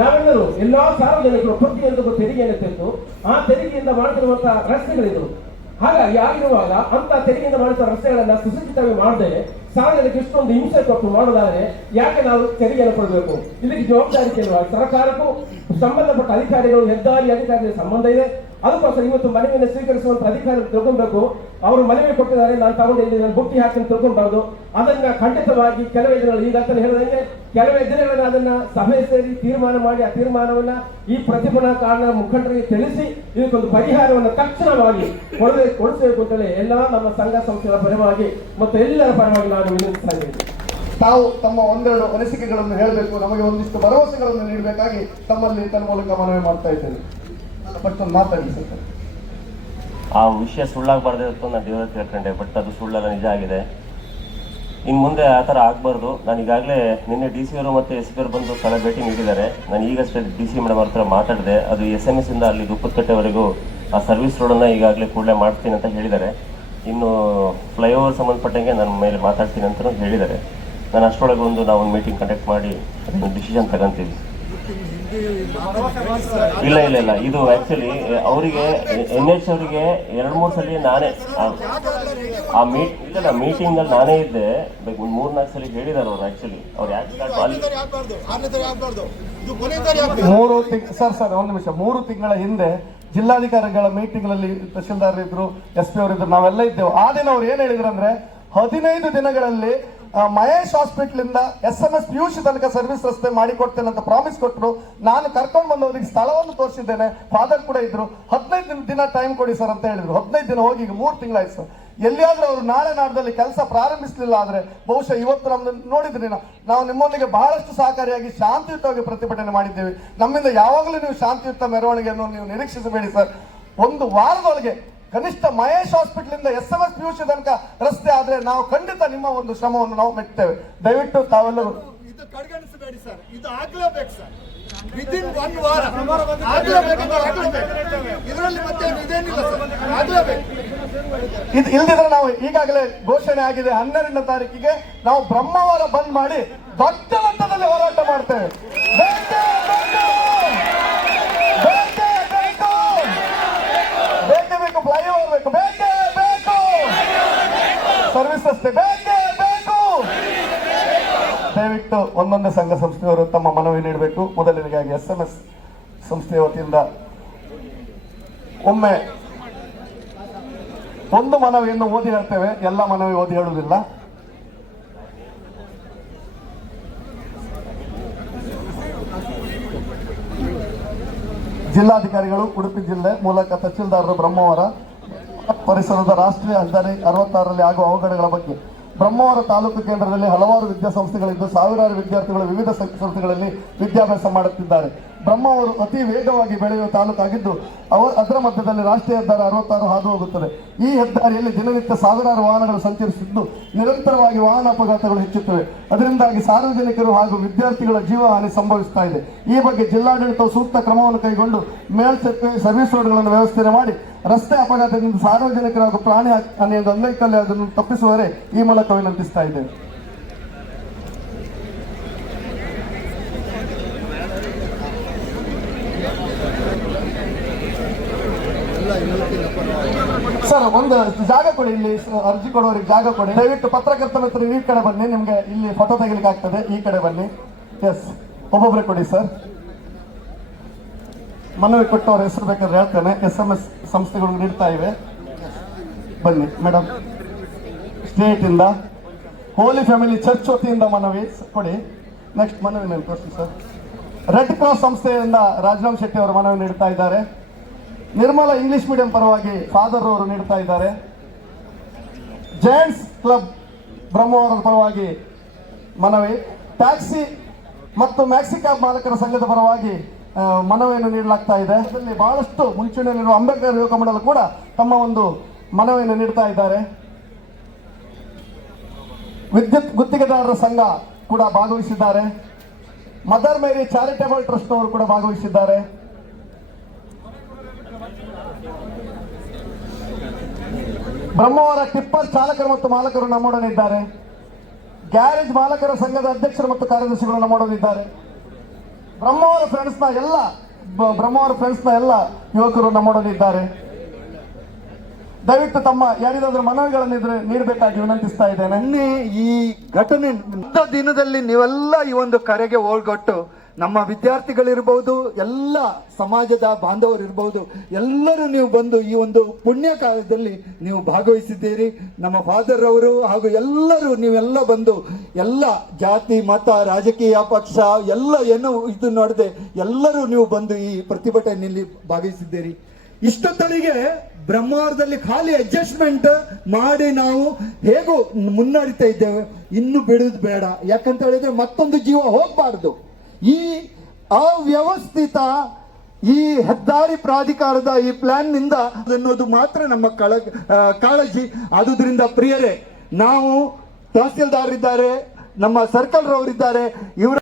ನಾವೆಲ್ಲರೂ ಎಲ್ಲಾ ಸಾರ್ವಜನಿಕರು ಪ್ರತಿಯೊಂದಕ್ಕೂ ತೆರಿಗೆಯನ್ನು ತೆಗೆದು ಆ ತೆರಿಗೆಯಿಂದ ಮಾಡ್ತಿರುವಂತಹ ರಸ್ತೆಗಳಿದ್ರು ಹಾಗಾಗಿ ಆಗಿರುವಾಗ ಅಂತ ತೆರಿಗೆಯಿಂದ ಮಾಡಿದ ರಸ್ತೆಗಳನ್ನ ಸುಸಜ್ಜಿತವಾಗಿ ಮಾಡದೆ ಸಾರ್ವಜನಿಕ ಇಷ್ಟೊಂದು ಹಿಂಸೆ ಕೊಟ್ಟು ಮಾಡೋದಾದ್ರೆ ಯಾಕೆ ನಾವು ತೆರಿಗೆಯನ್ನು ಕೊಡಬೇಕು? ಇದಕ್ಕೆ ಜವಾಬ್ದಾರಿ ಕೇಳುವ ಸರ್ಕಾರಕ್ಕೂ ಸಂಬಂಧಪಟ್ಟ ಅಧಿಕಾರಿಗಳು, ಹೆದ್ದಾರಿ ಅಧಿಕಾರಿಗಳ ಸಂಬಂಧ ಇದೆ. ಅದಕ್ಕೋಸ್ಕರ ಇವತ್ತು ಮನವಿಯನ್ನು ಸ್ವೀಕರಿಸುವಂತ ಅಧಿಕಾರ ತಿಳ್ಕೊಬೇಕು. ಅವರು ಮನವಿ ಕೊಟ್ಟಿದ್ದಾರೆ, ನಾನು ತಗೊಂಡಿದ್ದೀನಿ ನಾನು ಬುಟ್ಟಿ ಹಾಕಿ ತಿಳ್ಕೊಬಾರ್ದು. ಅದನ್ನ ಖಂಡಿತವಾಗಿ ಕೆಲವೇ ದಿನಗಳು ಈಗ ಅಂತ ಹೇಳಿದಂಗೆ ಕೆಲವೇ ದಿನಗಳಲ್ಲಿ ಅದನ್ನ ಸಭೆ ಸೇರಿ ತೀರ್ಮಾನ ಮಾಡಿ, ಆ ತೀರ್ಮಾನವನ್ನ ಈ ಪ್ರತಿಭಟನಾಕಾರರ ಮುಖಂಡರಿಗೆ ತಿಳಿಸಿ, ಇದಕ್ಕೊಂದು ಪರಿಹಾರವನ್ನು ತಕ್ಷಣವಾಗಿ ಕೊಡದೆ ಕೊಡಿಸಬೇಕು ಅಂತೇಳಿ ಎಲ್ಲ ನಮ್ಮ ಸಂಘ ಸಂಸ್ಥೆಗಳ ಪರವಾಗಿ ಮತ್ತು ಎಲ್ಲರ ಪರವಾಗಿ ನಾನು ವಿನಂತಿಸ್ತಾ ಇದ್ದೀನಿ. ತಾವು ತಮ್ಮ ಒಂದೆರಡು ಅನಿಸಿಕೆಗಳನ್ನು ಹೇಳಬೇಕು, ನಮಗೆ ಒಂದಿಷ್ಟು ಭರವಸೆಗಳನ್ನು ನೀಡಬೇಕಾಗಿ ತಮ್ಮಲ್ಲಿ ತನ್ನ ಮೂಲಕ ಮನವಿ ಮಾಡ್ತಾ ಇದ್ದೇನೆ. ಒಂದು ಮಾತಾಡಿ ಆ ವಿಷಯ ಸುಳ್ಳಾಗಬಾರ್ದು ಅಂತ ನಾನು ದೇವರ ಕೇಳ್ಕೊಂಡೆ ಬಟ್ ಅದು ಸುಳ್ಳಲ್ಲ, ನಿಜ ಆಗಿದೆ. ಇನ್ನು ಮುಂದೆ ಆ ಥರ ಆಗಬಾರ್ದು. ನಾನು ಈಗಾಗಲೇ ನಿನ್ನೆ ಡಿ ಸಿ ಅವರು ಮತ್ತು ಎಸ್ ಪಿ ಅವರು ಬಂದು ಸ್ಥಳ ಭೇಟಿ ನೀಡಿದ್ದಾರೆ. ನಾನು ಈಗಷ್ಟೇ ಡಿ ಸಿ ಮೇಡಮ್ ಹತ್ರ ಮಾತಾಡಿದೆ. ಅದು ಎಸ್ ಎಂ ಎಸ್ ಇಂದ ಅಲ್ಲಿ ದುಪ್ಪತ್ಕಟ್ಟೆವರೆಗೂ ಆ ಸರ್ವಿಸ್ ರೋಡನ್ನು ಈಗಾಗಲೇ ಕೂಡಲೇ ಮಾಡ್ತೀನಿ ಅಂತ ಹೇಳಿದ್ದಾರೆ. ಇನ್ನು ಫ್ಲೈಓವರ್ ಸಂಬಂಧಪಟ್ಟಂಗೆ ನನ್ನ ಮೇಲೆ ಮಾತಾಡ್ತೀನಿ ಅಂತ ಹೇಳಿದ್ದಾರೆ. ನಾನು ಅಷ್ಟರೊಳಗೆ ಒಂದು ನಾವು ಒಂದು ಮೀಟಿಂಗ್ ಕಂಡಕ್ಟ್ ಮಾಡಿ ಡಿಸಿಷನ್ ತಗೊಂತೀವಿ. ಇಲ್ಲ ಇಲ್ಲ ಇಲ್ಲ. ಇದು ಆಕ್ಚುಲಿ ಅವರಿಗೆ ಎನ್ ಎಚ್ ಅವರಿಗೆ ಎರಡು, ಮೂರು ಸಲ ನಾನೇ, ಆ- ಮೀಟ್ ಇಲ್ಲ ಮೀಟಿಂಗ್ ಅಲ್ಲಿ ನಾನೇ ಇದ್ದೆ. ಮೂರ್, ನಾಲ್ಕು ಸಲ ಹೇಳಿದಾರೆ ಅವ್ರು ಆಕ್ಚುಲಿ ಅವ್ರು ಯಾಕೆ ಅಲ್ಲಿ ಮೂರು ಸರ್ ಸರ್, ಒಂದು ನಿಮಿಷ. ಮೂರು ತಿಂಗಳ ಹಿಂದೆ ಜಿಲ್ಲಾಧಿಕಾರಿಗಳ ಮೀಟಿಂಗ್ನಲ್ಲಿ ತಹಶೀಲ್ದಾರ್ ಇದ್ರು ಎಸ್ ಪಿ ಅವರಿದ್ರು ನಾವೆಲ್ಲ ಇದ್ದೆವು. ಆ ದಿನ ಅವ್ರು ಏನ್ ಹೇಳಿದ್ರು ಅಂದ್ರೆ, ಹದಿನೈದು ದಿನಗಳಲ್ಲಿ ಮಹೇಶ್ ಹಾಸ್ಪಿಟಲ್ ಇಂದ S M S P U C ತನಕ ಸರ್ವಿಸ್ ರಸ್ತೆ ಮಾಡಿಕೊಡ್ತೇನೆ ಅಂತ ಪ್ರಾಮಿಸ್ ಕೊಟ್ಟರು ನಾನು ಕರ್ಕೊಂಡು ಬಂದವರಿಗೆ ಸ್ಥಳವನ್ನು ತೋರಿಸಿದ್ದೇನೆ. ಫಾದರ್ ಕೂಡ ಇದ್ರು. ಹದಿನೈದು ದಿನ ಟೈಮ್ ಕೊಡಿ ಸರ್ ಅಂತ ಹೇಳಿದ್ರು. ಹದಿನೈದು ದಿನ ಹೋಗಿ ಈಗ ಮೂರು ತಿಂಗಳಾಯ್ತು. ಸರ್ ಎಲ್ಲಿಯಾದ್ರೂ ಅವರು ನಾಳೆ ನಾಡದಲ್ಲಿ ಕೆಲಸ ಪ್ರಾರಂಭಿಸಲಿಲ್ಲ ಆದ್ರೆ ಬಹುಶಃ ಇವತ್ತು ನಮ್ದು ನೋಡಿದ್ರಿ ನಾವು ನಿಮ್ಮೊಂದಿಗೆ ಬಹಳಷ್ಟು ಸಹಕಾರಿಯಾಗಿ ಶಾಂತಿಯುತವಾಗಿ ಪ್ರತಿಭಟನೆ ಮಾಡಿದ್ದೇವೆ. ನಮ್ಮಿಂದ ಯಾವಾಗಲೂ ನೀವು ಶಾಂತಿಯುತ ಮೆರವಣಿಗೆಯನ್ನು ನೀವು ನಿರೀಕ್ಷಿಸಬೇಡಿ ಸರ್ ಒಂದು ವಾರದೊಳಗೆ ಕನಿಷ್ಠ ಮಹೇಶ್ ಹಾಸ್ಪಿಟಲ್ ಇಂದ S M S P U C ತನಕ ರಸ್ತೆ ಆದ್ರೆ ನಾವು ಖಂಡಿತ ನಿಮ್ಮ ಒಂದು ಶ್ರಮವನ್ನು ನಾವು ಮೆಚ್ಚುತ್ತೇವೆ. ದಯವಿಟ್ಟು ತಾವೆಲ್ಲರೂ ಇದು ಕಡೆಗಣಿಸಬೇಡಿ ಸರ್. ಇದು ಆಗ್ಲೇಬೇಕು ಸರ್. ವಿದಿನ್ ಒನ್ ವಾರ. ಇದರಲ್ಲಿ ಮತ್ತೆ ಇದೇನಿಲ್ಲ ಸರ್. ಆಗ್ಲೇಬೇಕು. ಇದು ಇಲ್ದಿದ್ರೆ ನಾವು ಈಗಾಗಲೇ ಘೋಷಣೆ ಆಗಿದೆ. ಹನ್ನೆರಡನೇ ತಾರೀಕಿಗೆ ನಾವು ಬ್ರಹ್ಮವಾರ ಬಂದ್ ಮಾಡಿ ದೊಡ್ಡ ಮಟ್ಟದಲ್ಲಿ ಹೋರಾಟ ಮಾಡ್ತೇವೆ ಬೇಕೇ ಬೇಕು! ಬೇಕೇ ಬೇಕು! ಬೇಕೇ ಬೇಕು ಫ್ಲೈಓವರ್ ಬೇಕು ಬೇಕೇ ಬೇಕು ಸರ್ವಿಸ್ ದಯವಿಟ್ಟು ಒಂದೊಂದೇ ಸಂಘ ಸಂಸ್ಥೆಯವರು ತಮ್ಮ ಮನವಿ ನೀಡಬೇಕು. ಮೊದಲನೇದಾಗಿ ಎಸ್ ಎಂ ಎಸ್ ಸಂಸ್ಥೆಯ ವತಿಯಿಂದ ಒಮ್ಮೆ ಒಂದು ಮನವಿಯನ್ನು ಓದಿ ಹೇಳ್ತೇವೆ. ಎಲ್ಲ ಮನವಿ ಓದಿ ಹೇಳುವುದಿಲ್ಲ. ಜಿಲ್ಲಾಧಿಕಾರಿಗಳು ಉಡುಪಿ ಜಿಲ್ಲೆ ಮೂಲಕ ತಹಸೀಲ್ದಾರರು ಬ್ರಹ್ಮವರ ಪರಿಸರದ ರಾಷ್ಟ್ರೀಯ ಹೆದ್ದಾರಿ ಅರವತ್ತಾರರಲ್ಲಿ ಆಗುವ ಅವಘಡಗಳ ಬಗ್ಗೆ. ಬ್ರಹ್ಮಾವರ ತಾಲೂಕು ಕೇಂದ್ರದಲ್ಲಿ ಹಲವಾರು ವಿದ್ಯಾಸಂಸ್ಥೆಗಳಿದ್ದು ಸಾವಿರಾರು ವಿದ್ಯಾರ್ಥಿಗಳು ವಿವಿಧ ಸಂಸ್ಥೆಗಳಲ್ಲಿ ವಿದ್ಯಾಭ್ಯಾಸ ಮಾಡುತ್ತಿದ್ದಾರೆ. ಬ್ರಹ್ಮವರು ಅತಿ ವೇಗವಾಗಿ ಬೆಳೆಯುವ ತಾಲೂಕಾಗಿದ್ದು, ಅವ, ಅದರ ಮಧ್ಯದಲ್ಲಿ ರಾಷ್ಟ್ರೀಯ ಹೆದ್ದಾರಿ ಅರವತ್ತಾರು ಹಾದು ಹೋಗುತ್ತದೆ ಈ ಹೆದ್ದಾರಿಯಲ್ಲಿ ದಿನನಿತ್ಯ ಸಾವಿರಾರು ವಾಹನಗಳು ಸಂಚರಿಸುತ್ತಿದ್ದು, ನಿರಂತರವಾಗಿ ವಾಹನ ಅಪಘಾತಗಳು ಹೆಚ್ಚುತ್ತವೆ. ಅದರಿಂದಾಗಿ ಸಾರ್ವಜನಿಕರು ಹಾಗೂ ವಿದ್ಯಾರ್ಥಿಗಳ ಜೀವ ಹಾನಿ ಸಂಭವಿಸ್ತಾ ಇದೆ. ಈ ಬಗ್ಗೆ ಜಿಲ್ಲಾಡಳಿತವು ಸೂಕ್ತ ಕ್ರಮವನ್ನು ಕೈಗೊಂಡು ಮೇಲ್ಸೆಪ್ಪೆ ಸರ್ವಿಸ್ ರೋಡ್ಗಳನ್ನು ವ್ಯವಸ್ಥೆ ಮಾಡಿ, ರಸ್ತೆ ಅಪಘಾತದಿಂದ ಸಾರ್ವಜನಿಕರ ಹಾಗೂ ಪ್ರಾಣಿ ಹಾನಿಯಿಂದ ಅಂಗೈಕಲ್ಯ ಅದನ್ನು ತಪ್ಪಿಸುವರೆ ಈ ಮೂಲಕ ವಿನಂತಿಸ್ತಾ ಇದ್ದೇವೆ ಸರ್, ಒಂದು ಜಾಗ ಕೊಡಿ, ಇಲ್ಲಿ ಅರ್ಜಿ ಕೊಡೋರಿಗೆ ಜಾಗ ಕೊಡಿ. ದಯವಿಟ್ಟು ಪತ್ರಕರ್ತ ಮಿತ್ರರು ಈ ಕಡೆ ಬನ್ನಿ, ನಿಮ್ಗೆ ಇಲ್ಲಿ ಫೋಟೋ ತೆಗಿಲಿಕ್ಕೆ ಆಗ್ತದೆ ಈ ಕಡೆ ಬನ್ನಿ. ಎಸ್ ಒಬ್ಬೊಬ್ಬರೇ ಕೊಡಿ, ಸರ್. ಮನವಿ ಕೊಟ್ಟವ್ರ ಹೆಸರು ಬೇಕಾದ್ರೆ ಹೇಳ್ತೇನೆ. ಎಸ್ ಎಂ ಎಸ್ ಸಂಸ್ಥೆಗಳು ನೀಡ್ತಾ ಇವೆ. ಬನ್ನಿ ಮೇಡಮ್ ಸ್ಟೇಟ್ ಇಂದ ಹೋಲಿ ಫ್ಯಾಮಿಲಿ ಚರ್ಚ್ ವತಿಯಿಂದ ಮನವಿ ಕೊಡಿ. ನೆಕ್ಸ್ಟ್ ಮನವಿ ನೀವು ಕೊಡ್ತೀನಿ ಸರ್. ರೆಡ್ ಕ್ರಾಸ್ ಸಂಸ್ಥೆಯಿಂದ ರಾಜರಾಮ್ ಶೆಟ್ಟಿ ಅವರು ಮನವಿ ನೀಡ್ತಾ ಇದ್ದಾರೆ. ನಿರ್ಮಲಾ ಇಂಗ್ಲಿಷ್ ಮೀಡಿಯಂ ಪರವಾಗಿ ಫಾದರ್ ಅವರು ನೀಡ್ತಾ ಇದ್ದಾರೆ. ಜೈಂಟ್ಸ್ ಕ್ಲಬ್ ಬ್ರಹ್ಮವರದ ಪರವಾಗಿ ಮನವಿ. ಟ್ಯಾಕ್ಸಿ ಮತ್ತು ಮ್ಯಾಕ್ಸಿ ಕ್ಯಾಬ್ ಮಾಲಕರ ಸಂಘದ ಪರವಾಗಿ ಮನವಿಯನ್ನು ನೀಡಲಾಗ್ತಾ ಇದೆ. ಅದರಲ್ಲಿ ಬಹಳಷ್ಟು ಮುಂಚೂಣಿಯಲ್ಲಿರುವ ಅಂಬೇಡ್ಕರ್ ಯುವಕ ಮಂಡಲ ಕೂಡ ತಮ್ಮ ಒಂದು ಮನವಿಯನ್ನು ನೀಡ್ತಾ ಇದ್ದಾರೆ. ವಿದ್ಯುತ್ ಗುತ್ತಿಗೆದಾರರ ಸಂಘ ಕೂಡ ಭಾಗವಹಿಸಿದ್ದಾರೆ. ಮದರ್ ಮೇರಿ ಚಾರಿಟೇಬಲ್ ಟ್ರಸ್ಟ್ ಅವರು ಕೂಡ ಭಾಗವಹಿಸಿದ್ದಾರೆ. ಬ್ರಹ್ಮವರ ಟಿಪ್ಪರ್ ಚಾಲಕರು ಮತ್ತು ಮಾಲಕರು ನಮ್ಮೊಡನಿದ್ದಾರೆ ಗ್ಯಾರೇಜ್ ಮಾಲಕರ ಸಂಘದ ಅಧ್ಯಕ್ಷರು ಮತ್ತು ಕಾರ್ಯದರ್ಶಿಗಳು ನಮ್ಮೊಡನಿದ್ದಾರೆ ಬ್ರಹ್ಮವರ ಫ್ರೆಂಡ್ಸ್ನ ಎಲ್ಲ ಬ್ರಹ್ಮವರ ಫ್ರೆಂಡ್ಸ್ನ ಎಲ್ಲ ಯುವಕರು ನಮ್ಮೊಡನಿದ್ದಾರೆ ದಯವಿಟ್ಟು ತಮ್ಮ ಯಾರಿಗಾದ್ರೂ ಮನವಿಗಳನ್ನಿದ್ರೆ ನೀಡಬೇಕಾಗಿ ವಿನಂತಿಸ್ತಾ ಇದ್ದೇನೆ. ಈ ಘಟನೆ, ದಿನದಲ್ಲಿ ನೀವೆಲ್ಲ ಈ ಒಂದು ಕರೆಗೆ ಓಳ್ಗೊಟ್ಟು ನಮ್ಮ ವಿದ್ಯಾರ್ಥಿಗಳಿರ್ಬೋದು, ಎಲ್ಲ ಸಮಾಜದ ಬಾಂಧವರಿರ್ಬೋದು, ಎಲ್ಲರೂ ನೀವು ಬಂದು ಈ ಒಂದು ಪುಣ್ಯ ಕಾಲದಲ್ಲಿ ನೀವು ಭಾಗವಹಿಸಿದ್ದೀರಿ. ನಮ್ಮ ಫಾದರ್ ಅವರು ಹಾಗೂ ಎಲ್ಲರೂ ನೀವೆಲ್ಲ ಬಂದು ಎಲ್ಲ ಜಾತಿ, ಮತ, ರಾಜಕೀಯ ಪಕ್ಷ, ಎಲ್ಲ ಏನು ಇದು ನೋಡದೆ ಎಲ್ಲರೂ ನೀವು ಬಂದು ಈ ಪ್ರತಿಭಟನೆಯಲ್ಲಿ ಭಾಗವಹಿಸಿದ್ದೀರಿ. ಇಷ್ಟೊತ್ತಳಿಗೆ ಬ್ರಹ್ಮಾವರದಲ್ಲಿ ಖಾಲಿ ಅಡ್ಜಸ್ಟ್ಮೆಂಟ್ ಮಾಡಿ ನಾವು ಹೇಗೂ ಮುನ್ನಡೀತಾ ಇದ್ದೇವೆ. ಇನ್ನು ಬಿಡುದು ಬೇಡ. ಯಾಕಂತ ಹೇಳಿದ್ರೆ ಮತ್ತೊಂದು ಜೀವ ಹೋಗಬಾರ್ದು. ಈ ಅವ್ಯವಸ್ಥಿತ, ಈ ಹೆದ್ದಾರಿ ಪ್ರಾಧಿಕಾರದ ಈ ಪ್ಲಾನ್ನಿಂದ ಅನ್ನೋದು ಮಾತ್ರ ನಮ್ಮ ಕಳ ಕಾಳಜಿ. ಆದುದರಿಂದ ಪ್ರಿಯರೇ, ನಾವು ತಹಸೀಲ್ದಾರ್ ಇದ್ದಾರೆ, ನಮ್ಮ ಸರ್ಕಲ್ ರವರಿದ್ದಾರೆ ಇವರ